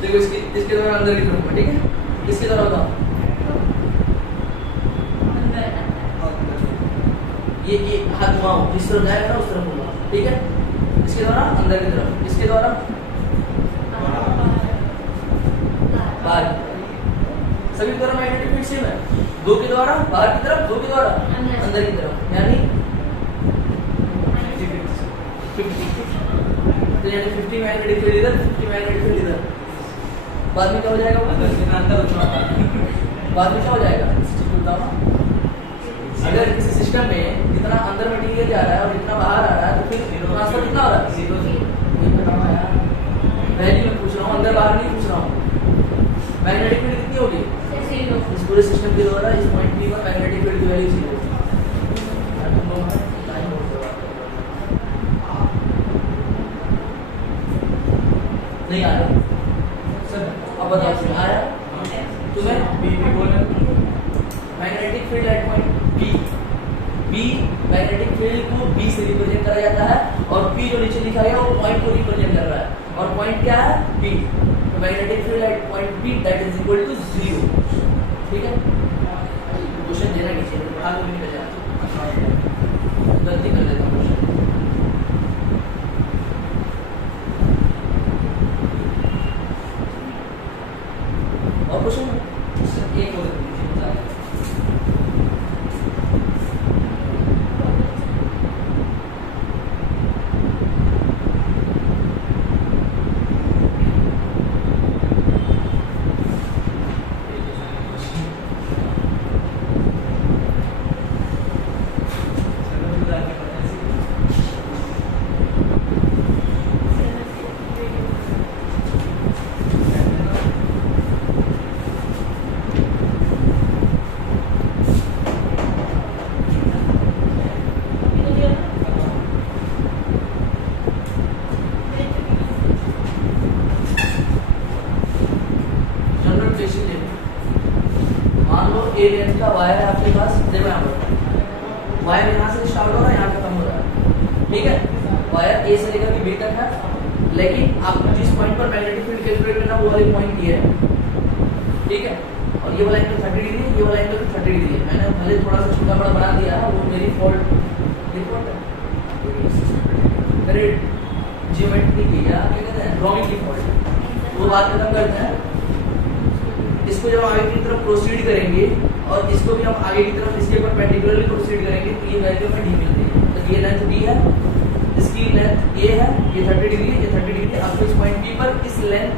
देखो इसके द्वारा अंदर की तरफ, ठीक है, इसके द्वारा बताओ। ये हाथ घुमाओ, जिस तरफ जाएगा ना उस तरफ घुमाओ। ठीक है, इसके द्वारा अंदर की तरफ, इसके द्वारा बाहर। सभी के द्वारा मैग्नेटिक फील्ड सेम है। 2 के द्वारा बाहर की तरफ, 2 के द्वारा अंदर की तरफ, यानी 50। तो यानी 50 मैग्नेटिक फील्ड इधर, 50 मैग्नेटिक फील्ड इधर। बाद में क्या हो जाएगा? अंदर से अंदर उतना बाद में क्या हो जाएगा? अगर किसी सिस्टम में जितना अंदर मटेरियल जा रहा है और जितना बाहर आ रहा है तो फिर ट्रांसफर कितना हो रहा है? 0। वैल्यू मैं पूछ रहा हूँ, अंदर बाहर नहीं पूछ रहा हूँ। मैग्नेटिक फील्ड कितनी होगी इस पूरे सिस्टम के द्वारा? इस पॉइंट P पर मैग्नेटिक फील्ड की वैल्यू 0। नहीं आया सर, अब बताओ, आया तुम्हें? बी बोले magnetic field at point B magnetic field को B से रिप्रेजेंट करा जाता है, और P जो नीचे लिखा गया वो पॉइंट को रिप्रेजेंट कर रहा है, और पॉइंट क्या है? B। तो magnetic field at point B that is equal to 0। ठीक है, क्वेश्चन देना नहीं चाहिए, पढ़ा के निकल जाता, गलती कर लेता हूँ क्वेश्चन। और क्वेश्चन एक और बता ए लेंथ का वायर है आपके पास, देखो यहाँ पर वायर यहाँ से स्टार्ट हो रहा है, यहाँ खत्म हो रहा है, ठीक है। वायर ए से लेकर बी तक है, लेकिन आपको जिस पॉइंट पर मैग्नेटिक फील्ड कैलकुलेट करना वो वाली पॉइंट ये है, ठीक है। और ये वाला एंगल 30 डिग्री है, ये वाला एंगल 30 डिग्री है। मैंने भले थोड़ा सा छोटा बड़ा बना दिया, वो मेरी फॉल्ट जियोमेट्री की या क्या कहते हैं ड्राइंग की फॉल्ट, वो बात खत्म करते हैं। इसको जब आगे की तरफ प्रोसीड करेंगे और इसको भी हम आगे की तरफ इसके परपेंडिकुलरली प्रोसीड करेंगे तो ये वैल्यू हमें डी मिलती है। तो ये लेंथ डी है, इसकी लेंथ ए है, ये 30 डिग्री है, ये 30 डिग्री। आपको इस पॉइंट पी पर इस लेंथ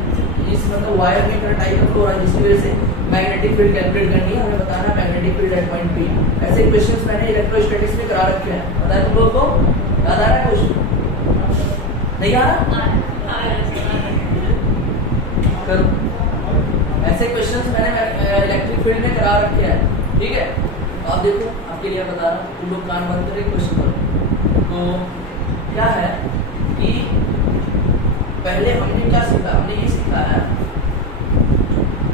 इस मतलब वायर में इतना टाइप अप हो रहा है जिसकी वजह से मैग्नेटिक फील्ड कैलकुलेट करनी है, हमें बताना है magnetic field at point P. ऐसे क्वेश्चंस मैंने इलेक्ट्रोस्टैटिक्स में करा रखे हैं, पता है तुम लोगों को? याद आ रहा है क्वेश्चन? नहीं आ रहा? करो, ऐसे क्वेश्चंस मैंने इलेक्ट्रिक फील्ड में करा रखे हैं, ठीक है। अब देखो आपके लिए बता रहा हूँ, तुम लोग कान बंद करके क्वेश्चन करो। तो क्या है कि पहले हमने क्या सीखा, हमने ये सीखा है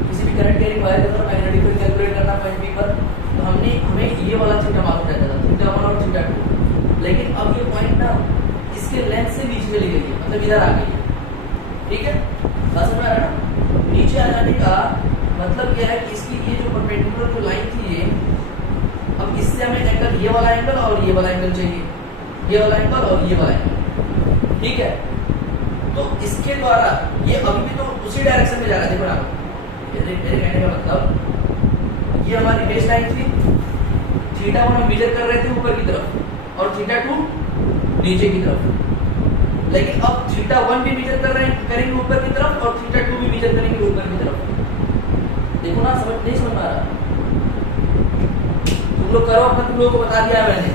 किसी भी करंट कैरिंग वायर के तरफ मैग्नेटिक फील्ड कैलकुलेट करना पॉइंट पी पर, तो हमें ये वाला थीटा मालूम रहता था, थीटा 1 और थीटा 2। लेकिन अब ये पॉइंट ना इसके लेंथ से नीचे चली गई है, मतलब इधर आ गई है, ठीक है। बात समझ आ रहा है ना? नीचे आ जाने का मतलब यह है कि इसकी ये जो परपेंडिकुलर जो लाइन थी ये, अब इससे हमें एंगल ये वाला एंगल और ये वाला एंगल चाहिए, ये वाला एंगल और ये वाला एंगल, ठीक है। तो इसके द्वारा ये अभी भी तो उसी डायरेक्शन में जा रहा है, देखो ना, मेरे कहने का मतलब ये हमारी बेस लाइन थी, थीटा 1 हम मेजर कर रहे थे ऊपर की तरफ और थीटा 2 नीचे की तरफ। लेकिन अब थीटा 1 भी मेजर करेंगे ऊपर की तरफ और थीटा 2 भी मेजर करेंगे ऊपर की तरफ। देखो ना, समझ नहीं समझ आ रहा? तुम लोग करो अपना, तुम लोगों को बता दिया मैंने,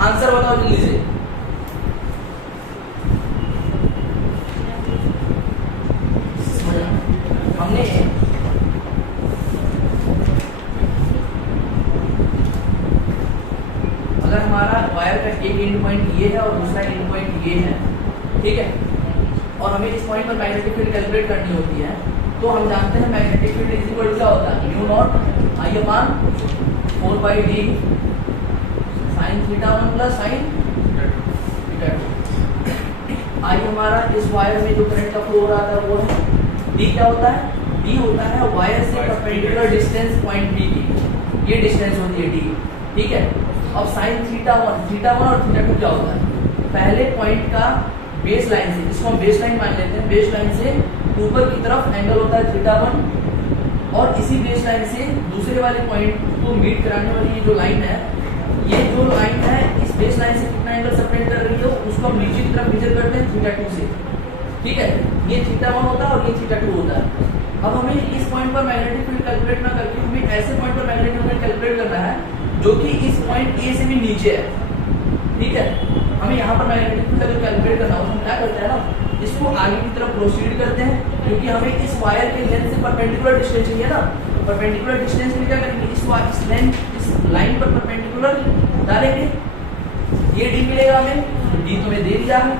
आंसर बताओ जल्दी से। हमने अगर हमारा वायर का एक एंड पॉइंट ये है और दूसरा एंड पॉइंट ये है, ठीक है, और हमें इस पॉइंट पर मैग्नेटिक फील्ड कैलकुलेट करनी होती है, तो हम जानते हैं magnetic field is equal to क्या होता है, mu naught I upon 4/d sin theta 1 plus sin theta 2। I हमारा इस वायर में जो करंट का फ्लो हो रहा था वो है, d क्या होता है, d होता है वायर से परपेंडिकुलर डिस्टेंस पॉइंट p की, ये डिस्टेंस होती है d, ठीक है। अब sin थीटा 1 और थीटा 2 क्या होता है, पहले पॉइंट का बेस लाइन से, इसको हम बेस लाइन मान लेते हैं, बेस लाइन से ऊपर की तरफ एंगल होता है थीटा 1 और इसी बेस लाइन से दूसरे वाले पॉइंट को मीट कराने वाली ये जो लाइन है, ये जो लाइन है इस बेस लाइन से कितना एंगल सेपरेट कर रही है उसको हम नीचे की तरफ मेजर करते हैं थीटा 2 से, ठीक है। ये थीटा 1 होता है और ये थीटा 2 होता है। अब हमें इस पॉइंट पर मैग्नेटिक फील्ड कैलकुलेट ना करके हमें ऐसे पॉइंट पर मैग्नेटिक फील्ड कैलकुलेट करना है जो कि इस पॉइंट ए से भी नीचे है, ठीक है। हमें यहाँ पर मैग्नेटिक फील्ड अगर कैलकुलेट करना हो तो हम क्या करते हैं ना, इसको आगे की तरफ प्रोसीड करते हैं, क्योंकि हमें इस वायर के लेंथ से परपेंडिकुलर डिस्टेंस चाहिए ना। परपेंडिकुलर डिस्टेंस में क्या करेंगे, इस लेंथ इस लाइन पर परपेंडिकुलर डालेंगे, ये डी मिलेगा हमें, डी तो हमें दे दिया है।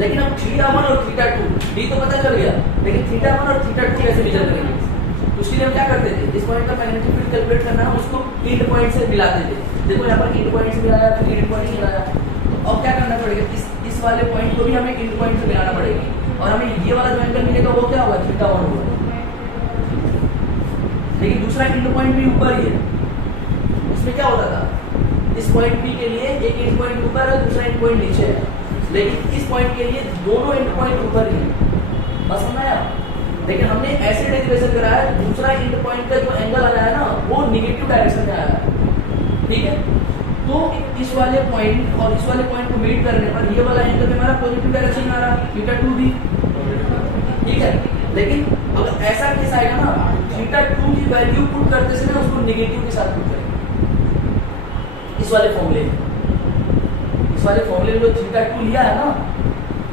लेकिन अब थीटा 1 और थीटा 2 डी तो पता चल गया, लेकिन थीटा 1 और थीटा 2 कैसे मेजर करेंगे, उसके लिए हम क्या करते थे, जिस पॉइंट का मैग्नेटिक फील्ड कैलकुलेट करना है उसको एंड पॉइंट से मिलाते थे। देखो यहाँ पर एंड पॉइंट से मिलाया, फिर एंड पॉइंट से मिलाया, तो अब क्या करना पड़ेगा, इस वाले पॉइंट को भी हमें एंड पॉइंट से मिलाना पड़ेगा और हमें ये वाला जो एंगल मिलेगा वो क्या होगा, थीटा 1 होगा। लेकिन दूसरा एंड पॉइंट भी ऊपर ही है, उसमें क्या होता था, इस पॉइंट पी के लिए एक एंड पॉइंट ऊपर है, दूसरा एंड पॉइंट नीचे है, लेकिन इस पॉइंट के लिए दोनों एंड पॉइंट ऊपर ही है, बस समझ आया। लेकिन हमने ऐसे डेरिवेशन करा है, दूसरा एंड पॉइंट का जो एंगल आया है ना वो निगेटिव डायरेक्शन में आया है, ठीक है। तो इस वाले पॉइंट और इस वाले पॉइंट को मीट करने पर ये वाला एंगल हमारा पॉजिटिव डायरेक्शन में आ रहा है, थीटा 2 भी, ठीक है। लेकिन अगर ऐसा केस आएगा ना, थीटा 2 की वैल्यू पुट करते समय उसको निगेटिव के साथ पुट करेंगे। इस वाले फॉर्मूले में जो थीटा 2 लिया है ना,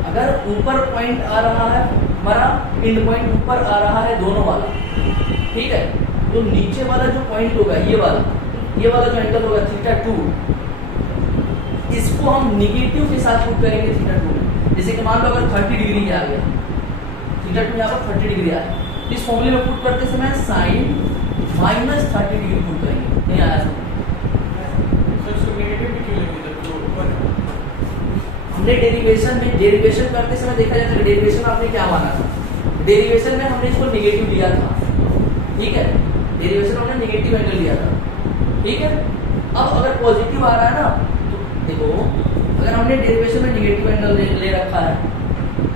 अगर ऊपर पॉइंट आ रहा है हमारा एंड पॉइंट ऊपर आ रहा है दोनों वाला, ठीक है, तो नीचे वाला जो पॉइंट होगा ये वाला जो एंगल होगा थीटा 2, इसको हम निगेटिव के साथ पुट करेंगे थीटा 2। जैसे कि मान लो अगर 30 डिग्री आ गया, थीटा 2 यहाँ पर 30 डिग्री आया, इस फॉर्मूले में पुट करते समय साइन -30 डिग्री पुट करेंगे। नहीं आया समझ? सर इसको नेगेटिव भी क्यों लेंगे जब तो ऊपर है? हमने डेरिवेशन करते समय देखा जाता है, डेरिवेशन में आपने क्या माना था? डेरिवेशन में हमने इसको नेगेटिव लिया था, ठीक है, डेरिवेशन में हमने नेगेटिव एंगल लिया था, ठीक है। अब अगर पॉजिटिव आ रहा है ना, तो देखो अगर हमने डेरिवेशन में नेगेटिव एंगल ले रखा है,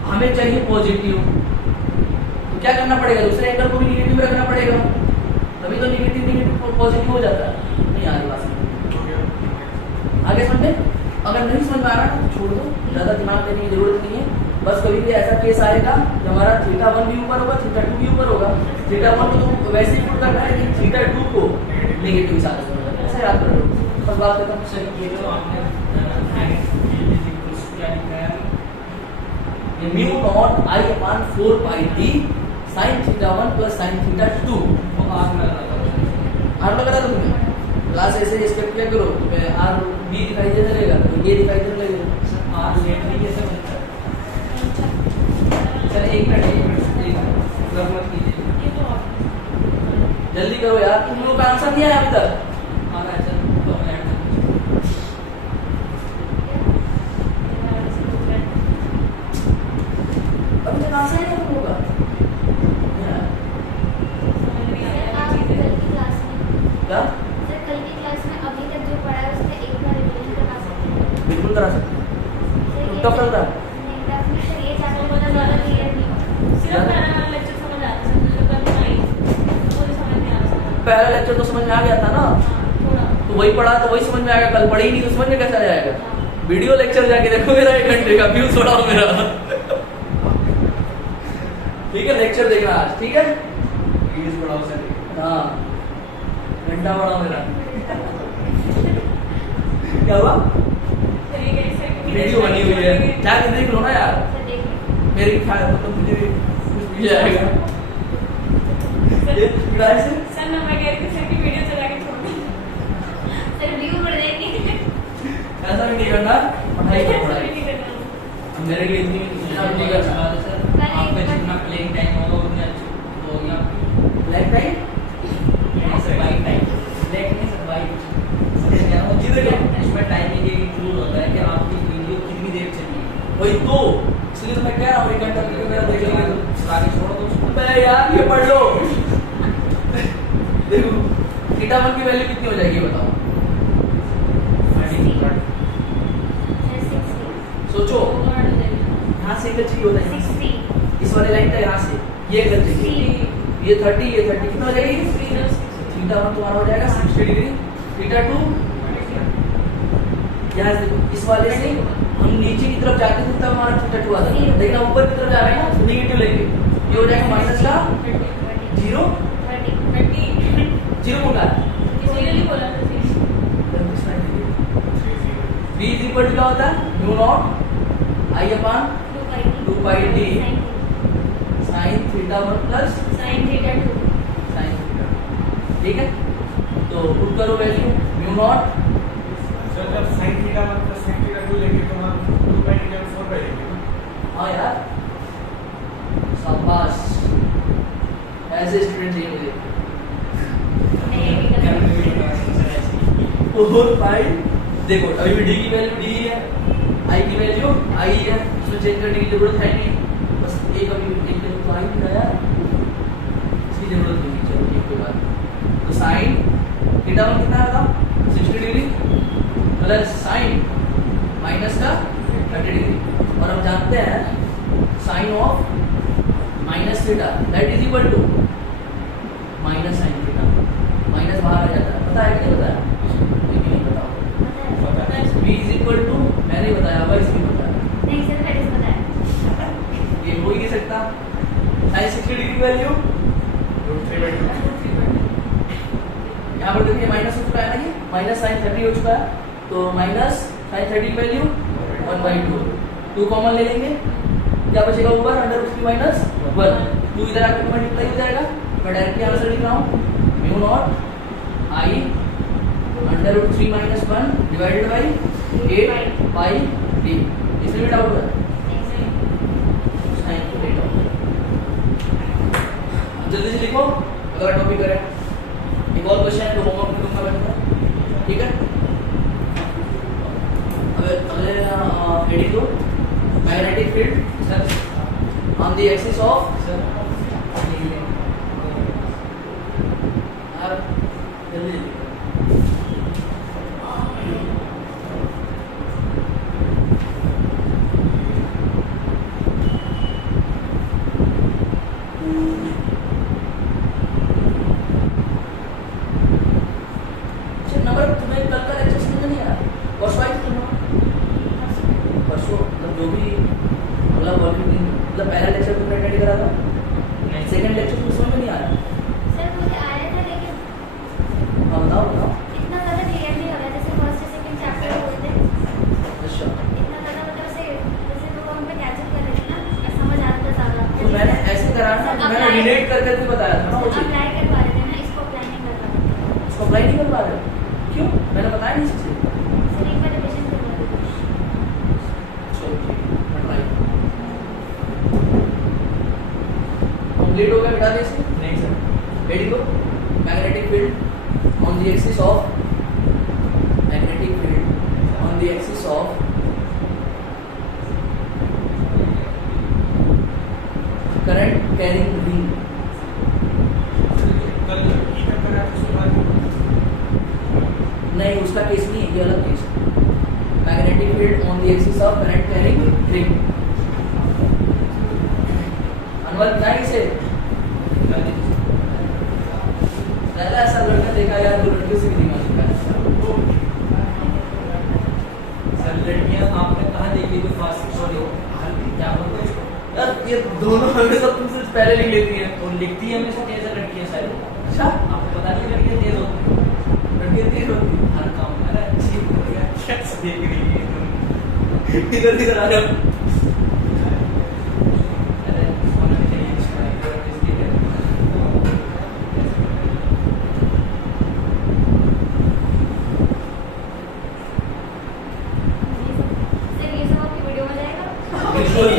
हमें चाहिए पॉजिटिव, तो क्या करना पड़ेगा? दूसरे एंगल को भी नेगेटिव रखना पड़ेगा, तभी तो नेगेटिव पॉजिटिव हो जाता है। नहीं आ रही बात समझ? हो गया। आगे समझ में? अगर नहीं समझ में आ रहा तो छोड़ दो, ज्यादा दिमाग देने की जरूरत नहीं है। बस कभी भी ऐसा केस आएगा जब हमारा θ1 भी ऊपर होगा, θ2 भी ऊपर होगा, θ1 को तो वैसे ही पुट करना है, लेकिन θ2 को नेगेटिव हिसाब से होगा। ऐसे याद कर लो, बस बात खत्म। सर ये जो आपने क्या लिखा है? ये mu naught I upon 4 pi d sin θ1 plus sin θ2। वो आग लग रहा था। आर लग रहा था तुम्हें? क्लास ऐसे स्टेप किया करो, तुम्हें आर बी दिखाई देने लगेगा, तो ये दिखाई देने लगेगा। आग लेट नहीं कैसे बनता है? सर एक मिनट गलत मत कीजिए। जल्दी करो यार, तुम लोग का आंसर नहीं आया अभी तक। आना है सर, तो मैं ऐड करूँ। अभी तक आंसर नहीं तुम लोग का। क्या? बिल्कुल करा सकते हैं। टफ लग रहा है? पहला लेक्चर तो समझ में आ गया था ना, तो वही पढ़ा तो वही समझ में आएगा, कल पढ़ी नहीं तो समझ में कैसे आ जाएगा? वीडियो लेक्चर जाके देखो मेरा 1 घंटे का, व्यूज बढ़ाओ मेरा। ठीक है, लेक्चर देखना आज, ठीक है? प्लीज बढ़ाओ सर। हाँ, घंटा बढ़ाओ मेरा। क्या हुआ? वीडियो बनी हुई है, जाके देख लो ना यार, मेरी मतलब मुझे कुछ मिल जाएगा। सर ना मैं कह रही थी सर की वीडियो चला के छोड़ दी। सर व्यू बढ़ जाएंगे। ऐसा भी नहीं करना, पढ़ाई करो ऐसा पढ़ाई। भी नहीं करना। मेरे लिए इतनी नहीं करना। सर आपका जितना प्लेइंग टाइम होगा उतना अच्छा होगा। Black time sir bike time black नहीं सर बाइक। इसमें टाइमिंग एक इंक्लूड होता है कि आपकी वीडियो कितनी देर चली है। वही तो, इसलिए तो मैं कह रहा हूँ 1 घंटा मेरा देख लेंगे तो। आगे छोड़ो तो उसको मैं यार ये पढ़ लो। देखो θ1 की वैल्यू कितनी हो जाएगी बताओ? सोचो, यहाँ से एंगल चाहिए होता है, इस वाले लाइन तक यहाँ से ये एंगल चाहिए, ये 30 कितना हो जाएगी? θ1 तुम्हारा हो जाएगा 60 डिग्री, θ2 यहाँ से इस वाले से हम नीचे की तरफ जाते थे तब हमारा θ2 आता है, लेकिन हम ऊपर की तरफ जा रहे हैं ना, नेगेटिव लेंगे, ये हो जाएगा माइनस का 0 होगा। v इज इक्वल टू क्या होता है? Mu naught I upon 2 pi d sin θ1 plus sin θ। ठीक है, तो पुट करो वैल्यू म्यू नॉट। सर जब sin θ1 प्लस sin θ2 लेंगे तो हम 2 पाई d 4 पाई लेंगे। हाँ यार, शाबाश, ऐसे स्टूडेंट चाहिए मुझे। 4 पाई, देखो अभी भी d की वैल्यू d है, I की वैल्यू I है, इसमें चेंज करने की जरूरत है नहीं, बस एक अभी एक तो I भी आया, इसकी जरूरत नहीं, चलो एक कोई बात। तो sin θ1 कितना आएगा? 60 डिग्री प्लस sin माइनस का 30 डिग्री, और हम जानते हैं sin of minus theta that is equal to minus sin theta, minus बाहर आ जाता है, पता है कि नहीं पता है? नहीं पता v इज इक्वल टू, मैंने बताया वह इसमें बताया, ये हो ही नहीं सकता। sin 60 डिग्री की वैल्यू यहाँ पर देखिए माइनस हो चुका है ना, ये माइनस sin 30 हो चुका है, तो माइनस sin 30 की वैल्यू 1/2, 2 कॉमन ले लेंगे, क्या बचेगा ऊपर? √3 माइनस 1, 2 इधर आकर मल्टीप्लाई हो जाएगा। मैं डायरेक्टली आंसर लिख रहा हूँ mu naught I √3 minus 1 divided by 8 pi d। इसमें भी डाउट है? जल्दी से लिखो, अगला टॉपिक करें। और क्वेश्चन है तो होमवर्क में दूंगा बैठा, ठीक है। अब अगले हेडिंग दो, magnetic field sir on the axis of sir जल्दी नंबर तुम्हें कल का लेक्चर समझ नहीं आया, परसों आई थी तुम परसों, मतलब जो भी अगला वर्किंग दिन, मतलब पहला लेक्चर तुमने अटेंड करा था, नहीं सेकंड लेक्चर तुम्हें समझ में नहीं आया। सर मुझे आया था लेकिन हाँ बताओ बताओ। इतना ज्यादा क्लियर नहीं हो रहा जैसे फर्स्ट सेकंड चैप्टर बोलते हैं अच्छा इतना ज्यादा मतलब से जैसे तो हम पे कैचअप कर लेते ना समझ आता था ज्यादा। तो मैंने ऐसे करा ना, मैंने रिलेट कर करके बताया था ना वो चीज। अप्लाई कर पा रहे थे ना, इसको अप्लाई नहीं कर पा रहे थे। इसको अप्लाई नहीं कर पा रहे, क्यों? मैंने बताया नहीं इससे। सर एक बार रिवीजन करवा दीजिए। चलो ठीक है, मैं ट्राई कंप्लीट हो गया, मिटा दे इसे। नहीं sir Ready go? Magnetic field on the axis of magnetic field on the axis of current carrying ring. कल ई तक करा तो उसके बाद नहीं उसका केस नहीं है, ये अलग केस है। Magnetic field on the axis of current carrying ring. Anwar क्या है इसे? पहला ऐसा लड़का देखा यार, दो लड़कियों से भी नहीं मालूम है। सर लड़कियां आपने कहाँ देखी जो फास्ट सॉरी क्या बोलते हैं इसको? यार ये दोनों हमेशा तुमसे पहले लिख लेती हैं। और लिखती है हमेशा तेज लड़कियां सारी। अच्छा आपको पता नहीं लड़कियां तेज होती हैं? लड़कियां तेज होती हैं। हर काम अरे अच्छी बढ़िया कैसे देख रही है तुम? इधर इधर आ जाओ। अरे होना नहीं चाहिए इसका इसकी है। सर ये सब आपकी वीडियो में जाएगा। बिल्कुल।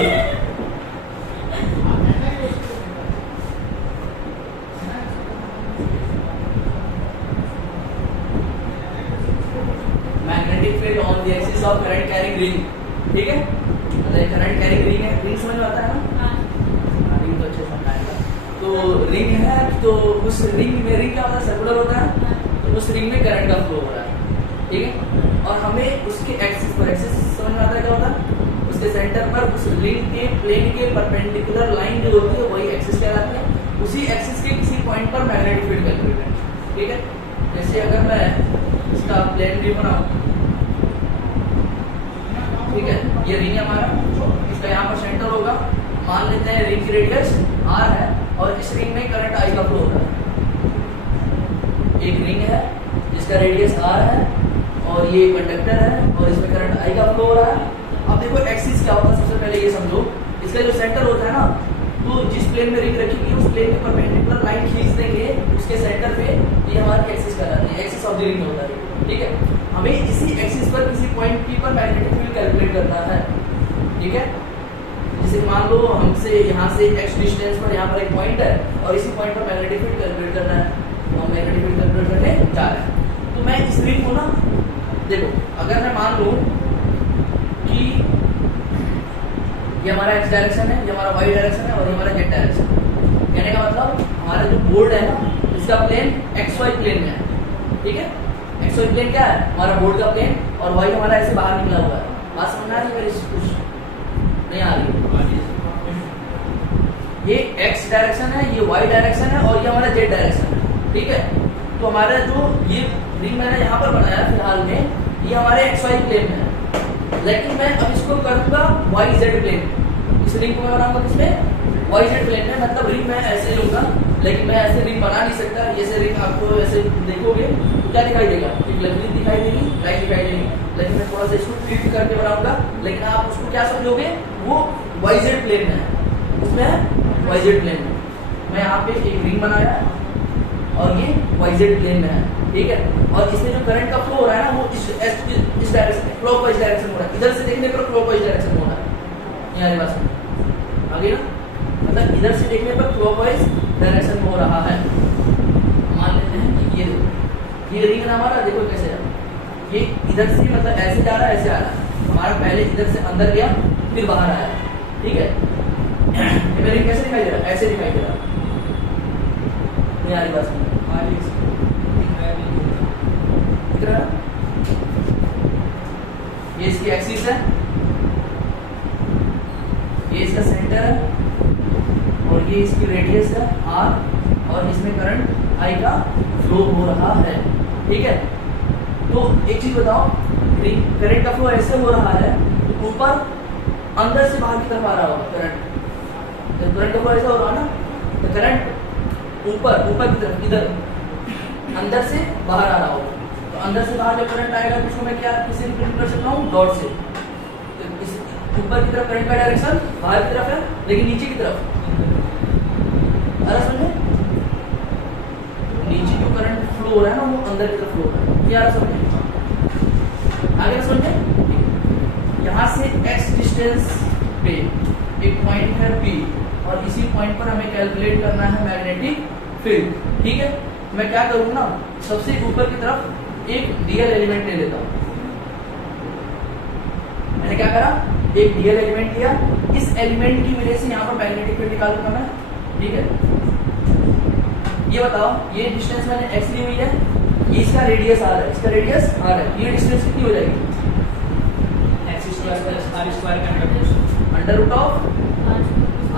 Magnetic field on the axis of current carrying ring, ठीक है। मतलब करंट कैरिंग रिंग है, रिंग समझ में आता है ना? हाँ रिंग तो अच्छे समझ आएगा। तो रिंग है, तो उस रिंग में रिंग क्या होता है? सर्कुलर होता है। तो उस रिंग में करंट का फ्लो हो रहा है, ठीक है। और हमें उसके एक्सिस पर, एक्सिस समझ में आता है क्या होता है? उसके सेंटर पर उस रिंग के प्लेन के परपेंडिकुलर लाइन जो होती है वही एक्सिस कहलाती है। उसी एक्सिस के किसी पॉइंट पर मैग्नेटिक फील्ड कैलकुलेट है, ठीक है। जैसे अगर मैं इसका प्लेन भी बनाऊं, ठीक है, ये रिंग है हमारा, इसका यहाँ पर सेंटर होगा। मान लेते हैं रिंग की रेडियस r है और इस रिंग में करंट I का फ्लो हो रहा है। एक रिंग है जिसका रेडियस r है और ये कंडक्टर है और इसमें करंट I का फ्लो हो रहा है। अब देखो एक्सिस क्या होता है, सबसे पहले ये समझो। इसका जो सेंटर होता है ना, तो जिस प्लेन में रिंग रखी उस प्लेन के परपेंडिकुलर लाइन खींच देंगे उसके सेंटर पे, ये हमारी एक्सिस कहलाती है, एक्सिस ऑफ द रिंग होता है, ठीक है। हमें इसी एक्सिस पर किसी पॉइंट P पर मैग्नेटिक फील्ड कैलकुलेट करना है, ठीक है। जैसे मान लो हमसे यहाँ से x डिस्टेंस पर यहाँ पर एक पॉइंट है और इसी पॉइंट पर मैग्नेटिक फील्ड कैलकुलेट करना है, तो हम मैग्नेटिक फील्ड कैलकुलेट करने जा रहे हैं। तो मैं इस रिंग को ना, देखो अगर मैं मान लूँ कि ये हमारा x डायरेक्शन है, ये हमारा y डायरेक्शन है और ये हमारा z डायरेक्शन है। कहने का मतलब हमारा जो बोर्ड है ना, इसका प्लेन xy प्लेन में है, ठीक है। xy प्लेन क्या है? हमारा बोर्ड का प्लेन, और y हमारा ऐसे बाहर निकला हुआ है। बात समझ आ रही है मेरी? कुछ नहीं आ रही? ये x डायरेक्शन है, ये y डायरेक्शन है और ये हमारा z डायरेक्शन है, ठीक है। तो हमारा जो ये रिंग मैंने यहाँ पर बनाया फिलहाल में, ये हमारे xy प्लेन में है, लेकिन मैं अब इसको करूंगा yz प्लेन में। इस रिंग को मैं बनाऊंगा किसमें? yz प्लेन में। मतलब रिंग मैं ऐसे लूंगा, लेकिन मैं ऐसे रिंग बना नहीं सकता। ऐसे रिंग आपको ऐसे देखोगे तो क्या दिखाई देगा? एक लकीर दिखाई देगी, लाइन दिखाई देगी, लेकिन मैं थोड़ा सा इसको ट्रीट करके बनाऊंगा। लेकिन आप उसको क्या समझोगे? वो yz प्लेन में है, उसमें है yz प्लेन में। मैं यहाँ पे एक रिंग बनाया और ये yz प्लेन में है, ठीक है। और इसमें जो करंट का फ्लो हो रहा है ना, वो इस डायरेक्शन में, क्लॉकवाइज डायरेक्शन में हो रहा है। इधर से देखने पर क्लॉकवाइज डायरेक्शन में हो रहा है। यहाँ बात आगे ना, मतलब इधर से देखने पर क्लॉकवाइज डायरेक्शन में हो रहा है। मान लेते हैं कि ये देखो ये रिंग ना हमारा, देखो कैसे है, ये इधर से मतलब ऐसे जा रहा है, ऐसे आ रहा है, हमारा पहले इधर से अंदर गया फिर बाहर आया, ठीक है। ये रिंग कैसे दिखाई दे रहा है, ऐसे दिखाई दे रहा है, नहीं आ रही बात समझ, दिख रहा है? ये इसकी एक्सिस है, ये इसका सेंटर है और ये इसकी रेडियस है r, और इसमें करंट I का फ्लो हो रहा है, ठीक है। तो एक चीज बताओ, करंट का फ्लो ऐसे हो रहा है तो ऊपर अंदर से बाहर की तरफ आ रहा होगा करंट, तो करंट का फ्लो ऐसा हो रहा है ना, तो करंट ऊपर की तरफ इधर अंदर से बाहर आ रहा होगा, तो अंदर से बाहर जब करंट आएगा तो उसको मैं क्या किसी रिप्रेजेंट कर सकता हूँ, डॉट से। तो इस ऊपर की तरफ करंट का डायरेक्शन बाहर की तरफ है, लेकिन नीचे की तरफ समझे, नीचे जो करंट फ्लो हो रहा है ना वो अंदर की तरफ फ्लो हो रहा है, क्या समझे, आगे समझे। यहाँ से x डिस्टेंस पे एक पॉइंट है P, और इसी पॉइंट पर हमें कैलकुलेट करना है मैग्नेटिक फील्ड, ठीक है। मैं क्या करूँ ना, सबसे ऊपर की तरफ एक डीएल एलिमेंट ले लेता हूँ। मैंने क्या करा, एक डीएल एलिमेंट लिया, इस एलिमेंट की वजह से यहाँ पर मैग्नेटिक फील्ड निकालूंगा मैं, ठीक है। ये बताओ, ये डिस्टेंस मैंने x ली हुई है, ये इसका रेडियस r है, इसका रेडियस r है, ये डिस्टेंस कितनी हो जाएगी, x² under root under root of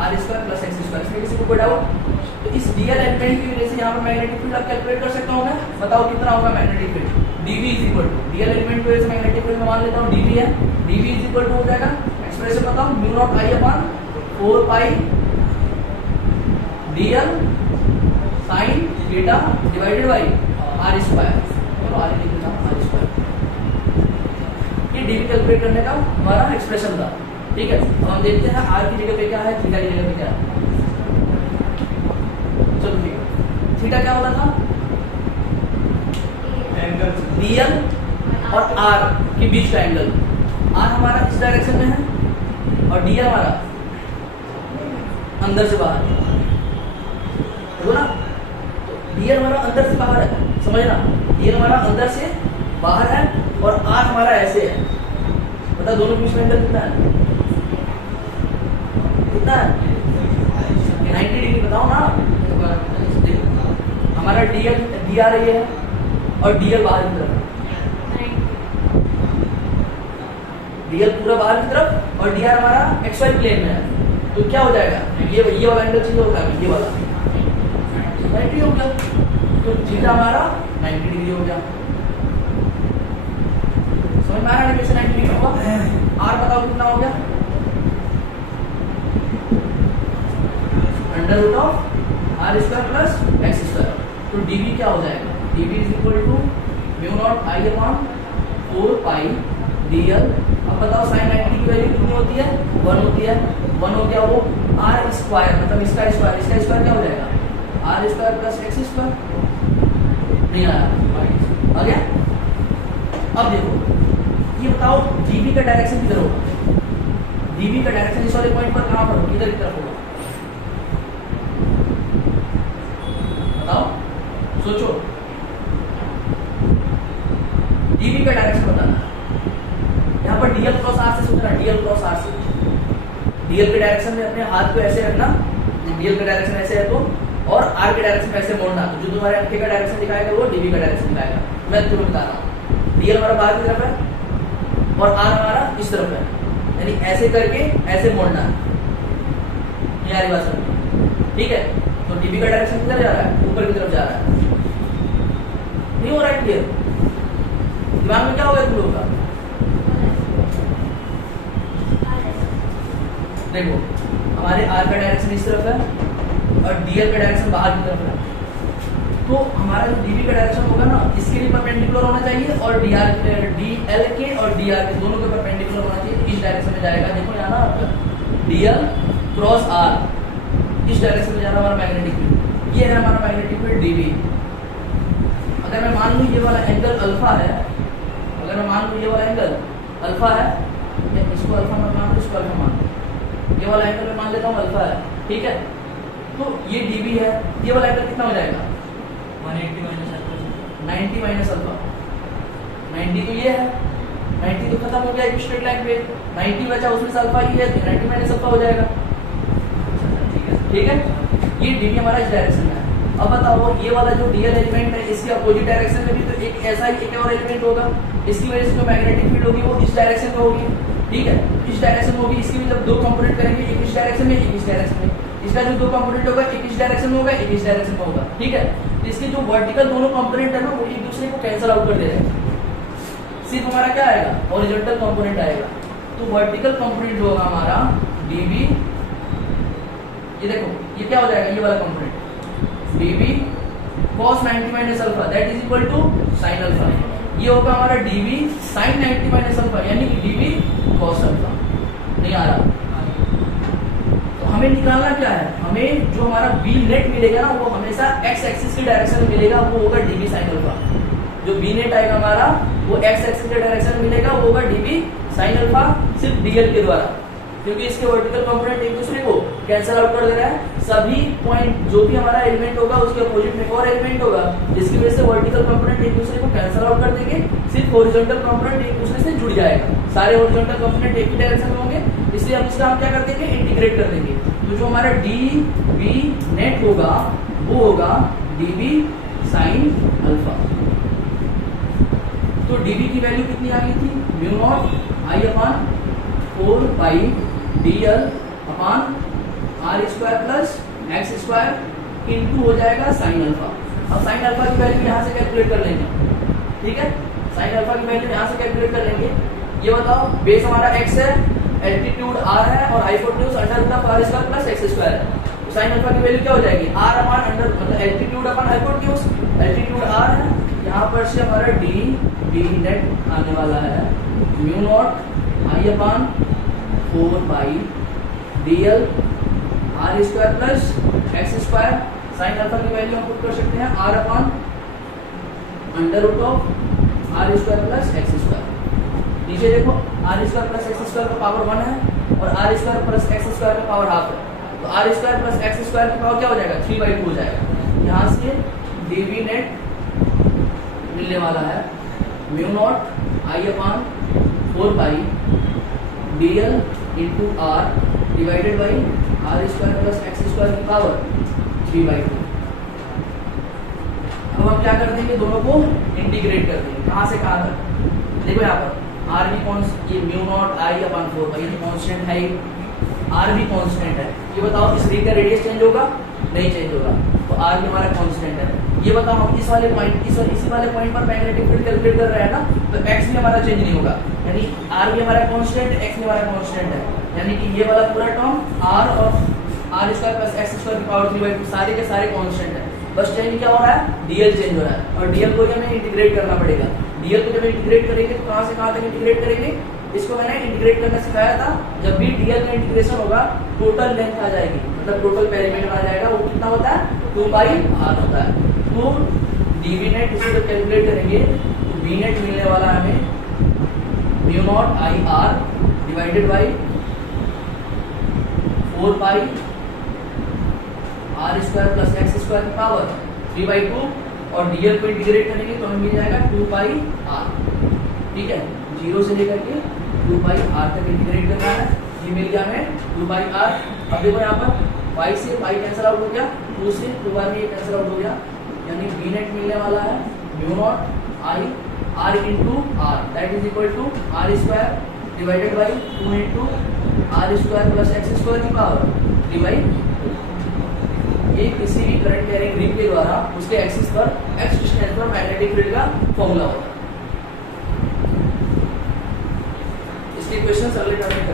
r² plus x²। इसमें किसी को कोई डाउट? तो इस डीएल एलिमेंट की वजह से यहाँ पर मैग्नेटिक फील्ड आप कैलकुलेट कर सकता हूँ मैं, बताओ कितना होगा magnetic field, dv is equal to dl element की वजह से मैग्नेटिक फील्ड मान लेता हूँ dv है, dv इज इक्वल टू हो जाएगा, एक्सप्रेशन बताओ, mu naught I upon 4 pi dl sin theta divided by r², चलो r लिख देता हूँ, r²। ये dv कैलकुलेट करने का हमारा एक्सप्रेशन था, ठीक है। अब हम देखते हैं r की जगह पे क्या है, थीटा की जगह पे क्या है। चलो ठीक है, थीटा क्या होता था, एंगल dl और r के बीच का एंगल, r हमारा इस डायरेक्शन में है और dl हमारा अंदर से बाहर, देखो ना, तो dl हमारा अंदर से बाहर है, समझना, dl हमारा अंदर से बाहर है और r हमारा ऐसे है, बता दोनों के बीच में एंगल कितना है, कितना है, 90 डिग्री, बताओ ना। हमारा dl dr ये है और dl बाहर की तरफ, dl पूरा बाहर की तरफ और dr हमारा xy प्लेन में है, तो क्या हो जाएगा, ये वाला एंगल चाहिए होगा, ये वाला 90 हो गया, तो थीटा हमारा 90 डिग्री हो गया, समझ में आ रहा है कैसे 90 डिग्री हुआ। r बताओ कितना हो गया, under root of r² plus x², तो dv क्या हो जाएगा, dv is equal to mu naught I upon 4 pi dl। अब बताओ sin 90 की वैल्यू कितनी होती है, 1 होती है, 1 हो गया वो r², मतलब इसका स्क्वायर क्या हो जाएगा, r² प्लस x², नहीं आया, आ गया। अब देखो ये बताओ dv का डायरेक्शन किधर होगा, dv का डायरेक्शन इस वाले पॉइंट पर कहाँ पर होगा, किधर की तरफ होगा, बताओ, सोचो, dv का डायरेक्शन बताना, यहाँ पर dl क्रॉस r से सोचना, dl क्रॉस r से, dl के डायरेक्शन में अपने हाथ को ऐसे रखना, dl का डायरेक्शन ऐसे है तो, और r के डायरेक्शन में ऐसे मोड़ना, तो जो तुम्हारे अंगूठे का डायरेक्शन दिखाएगा वो dv का डायरेक्शन दिखाएगा। मैं तुम्हें बता रहा हूँ, dl हमारा बाहर की तरफ है और r हमारा इस तरफ है, यानी ऐसे करके ऐसे मोड़ना, ये बात समझ, ठीक है। तो dv का डायरेक्शन किधर जा रहा है, ऊपर की तरफ जा रहा है, नहीं हो रहा है क्लियर, दिमाग में क्या होगा तुम लोगों का, देखो हमारे r का डायरेक्शन इस तरफ है और dl का डायरेक्शन बाहर की तरफ है, तो हमारा जो dv का डायरेक्शन होगा ना इसके लिए परपेंडिकुलर होना चाहिए, और dl के और dr के दोनों के परपेंडिकुलर होना चाहिए, इस डायरेक्शन में जाएगा, देखो यहाँ ना dl क्रॉस r, इस डायरेक्शन में जा रहा हमारा मैग्नेटिक फील्ड, ये है हमारा मैग्नेटिक फील्ड dv। अगर मैं मान लूँ ये वाला एंगल अल्फा है, अगर मैं मान लूँ ये वाला एंगल अल्फा है, इसको अल्फा मत मान लो, इसको अल्फा मान लो, ये वाला एंगल मैं मान लेता हूँ अल्फा है, ठीक है। तो ये dv है, ये वाला एंगल कितना हो जाएगा, 180 माइनस 90 माइनस अल्फा, 90 तो ये है, 90 तो खत्म हो गया एक स्ट्रेट लाइन पे, 90 बचा उसमें से अल्फा ही है तो 90 माइनस अल्फा हो जाएगा। ठीक है, ये डीवी हमारा इस डायरेक्शन में है। अब बताओ ये वाला जो डीएल एलिमेंट है इसके अपोजिट डायरेक्शन में भी तो एक ऐसा ही एक और एलिमेंट होगा, इसकी वजह से जो मैग्नेटिक फील्ड होगी वो इस डायरेक्शन में होगी। ठीक है, इस डायरेक्शन में होगी, इसकी भी जब दो कंपोनेंट करेंगे, एक इस डायरेक्शन में एक इस डायरेक्शन में, इसका जो दो कंपोनेंट होगा एक इस डायरेक्शन में होगा एक इस डायरेक्शन में होगा। ठीक है, तो इसके जो वर्टिकल दोनों कंपोनेंट है ना वो एक दूसरे को कैंसिल आउट कर देगा, सिर्फ हमारा क्या आएगा हॉरिजॉन्टल कंपोनेंट आएगा। तो वर्टिकल कंपोनेंट जो होगा हमारा डीबी, ये देखो ये क्या हो जाएगा, ये वाला component dB cos 90 minus alpha that is equal to sin alpha, ये होगा हमारा डीबी sin 90 माइनस अल्फा यानी कि डीबी cos अल्फा। नहीं आ रहा, तो हमें निकालना क्या है, हमें जो हमारा बी नेट मिलेगा ना वो हमेशा x एक्सिस की डायरेक्शन में मिलेगा, वो होगा डीबी sin अल्फा। जो बी नेट आएगा हमारा वो x एक्सिस के डायरेक्शन में मिलेगा, वो होगा डीबी sin अल्फा, सिर्फ डीएल के द्वारा, क्योंकि इसके वर्टिकल कंपोनेंट एक दूसरे को कैंसिल आउट कर दे रहा है। सभी पॉइंट जो भी हमारा एलिमेंट होगा उसके अपोजिट में एक और एलिमेंट होगा, जिसकी वजह से वर्टिकल कंपोनेंट एक दूसरे को कैंसिल आउट कर देंगे, सिर्फ हॉरिजॉन्टल कंपोनेंट एक दूसरे से जुड़ जाएगा। सारे हॉरिजॉन्टल कंपोनेंट एक ही डायरेक्शन में होंगे, इसलिए हम इसका हम क्या कर देंगे इंटीग्रेट कर देंगे। तो जो हमारा डी बी नेट होगा वो होगा डीबी साइन अल्फा। तो डीबी की वैल्यू कितनी आ गई थी, mu naught I upon 4 pi dl upon r square plus x square into हो जाएगा साइन अल्फा। अब साइन अल्फा की वैल्यू यहाँ से कैलकुलेट कर लेंगे। ठीक है, साइन अल्फा की वैल्यू यहाँ से कैलकुलेट कर लेंगे। ये बताओ बेस हमारा x है, एल्टीट्यूड r है और hypotenuse under root of r square plus x square है। तो साइन अल्फा की वैल्यू क्या हो जाएगी, r अपान अंडर मतलब एल्टीट्यूड अपान हाइपोटेन्यूज, एल्टीट्यूड r है, यहाँ पर से हमारा d नेट आने वाला है mu naught I upon 4 pi DL R square plus x square. Sine alpha की वैल्यू हम पुट कर सकते हैं r upon under root of R square plus x square. नीचे देखो R square plus x square का पावर 1 है और are square plus x square का पावर हाफ है, तो R square plus x square का पावर क्या हो जाएगा 3/2 हो जाएगा। यहाँ से डीवी नेट मिलने वाला है mu naught I upon 4 pi dl into r divided by r square plus x square की पावर 3/2। अब हम क्या कर देंगे, दोनों को इंटीग्रेट कर देंगे। कहाँ से कहाँ तक, देखो यहाँ पर आर भी कॉन्स्टेंट, ये म्यू नॉट आई अपान 4 पाई ये कॉन्स्टेंट है, आर भी कॉन्स्टेंट है। ये बताओ इस रिंग का रेडियस चेंज होगा, नहीं चेंज होगा, तो आर भी हमारा कॉन्स्टेंट है। ये बताओ हम इस वाले पॉइंट इसी वाले पॉइंट पर मैग्नेटिक फील्ड कैलकुलेट कर रहे हैं ना, तो एक्स भी हमारा चेंज नहीं होगा, यानी आर भी हमारा कांस्टेंट एक्स भी हमारा कांस्टेंट है, यानी कि ये वाला पूरा टर्म आर और are square plus x square की पावर 3/2 सारे के सारे कांस्टेंट है। बस चेंज क्या हो रहा है, डीएल चेंज हो रहा है, और डीएल को हमें इंटीग्रेट करना पड़ेगा। डीएल को जब इंटीग्रेट करेंगे तो कहाँ से कहाँ तक इंटीग्रेट करेंगे, इसको मैंने इंटीग्रेट करना सिखाया था। जब भी डीएल का इंटीग्रेशन होगा टोटल लेंथ आ जाएगी, मतलब टोटल पेरीमीटर आ जाएगा, वो कितना होता है 2/r होता है। तो डीवी नेट इसे जब कैलकुलेट करेंगे तो बी नेट मिलने वाला है हमें mu naught I r divided by 4 pi r square plus x square की पावर 3/2, और डीएल को इंटीग्रेट करेंगे तो हमें मिल जाएगा 2πr। ठीक है, 0 से लेकर के 2πr तक इंटीग्रेट करना है। ये मिल गया हमें 2πr। अब देखो यहाँ पर y से पाई कैंसिल आउट हो गया, 2 से 2 बार में ये कैंसिल आउट हो गया, यानी बी नेट मिलने वाला है mu naught I r into r that is equal to r square divided by 2 into r square plus x square की पावर 3/2। ये किसी भी करंट कैरिंग रिंग के द्वारा उसके एक्सिस पर एक्स डिस्टेंस पर मैग्नेटिक फील्ड का फॉर्मूला होता है। इसके क्वेश्चन अगले टर्म में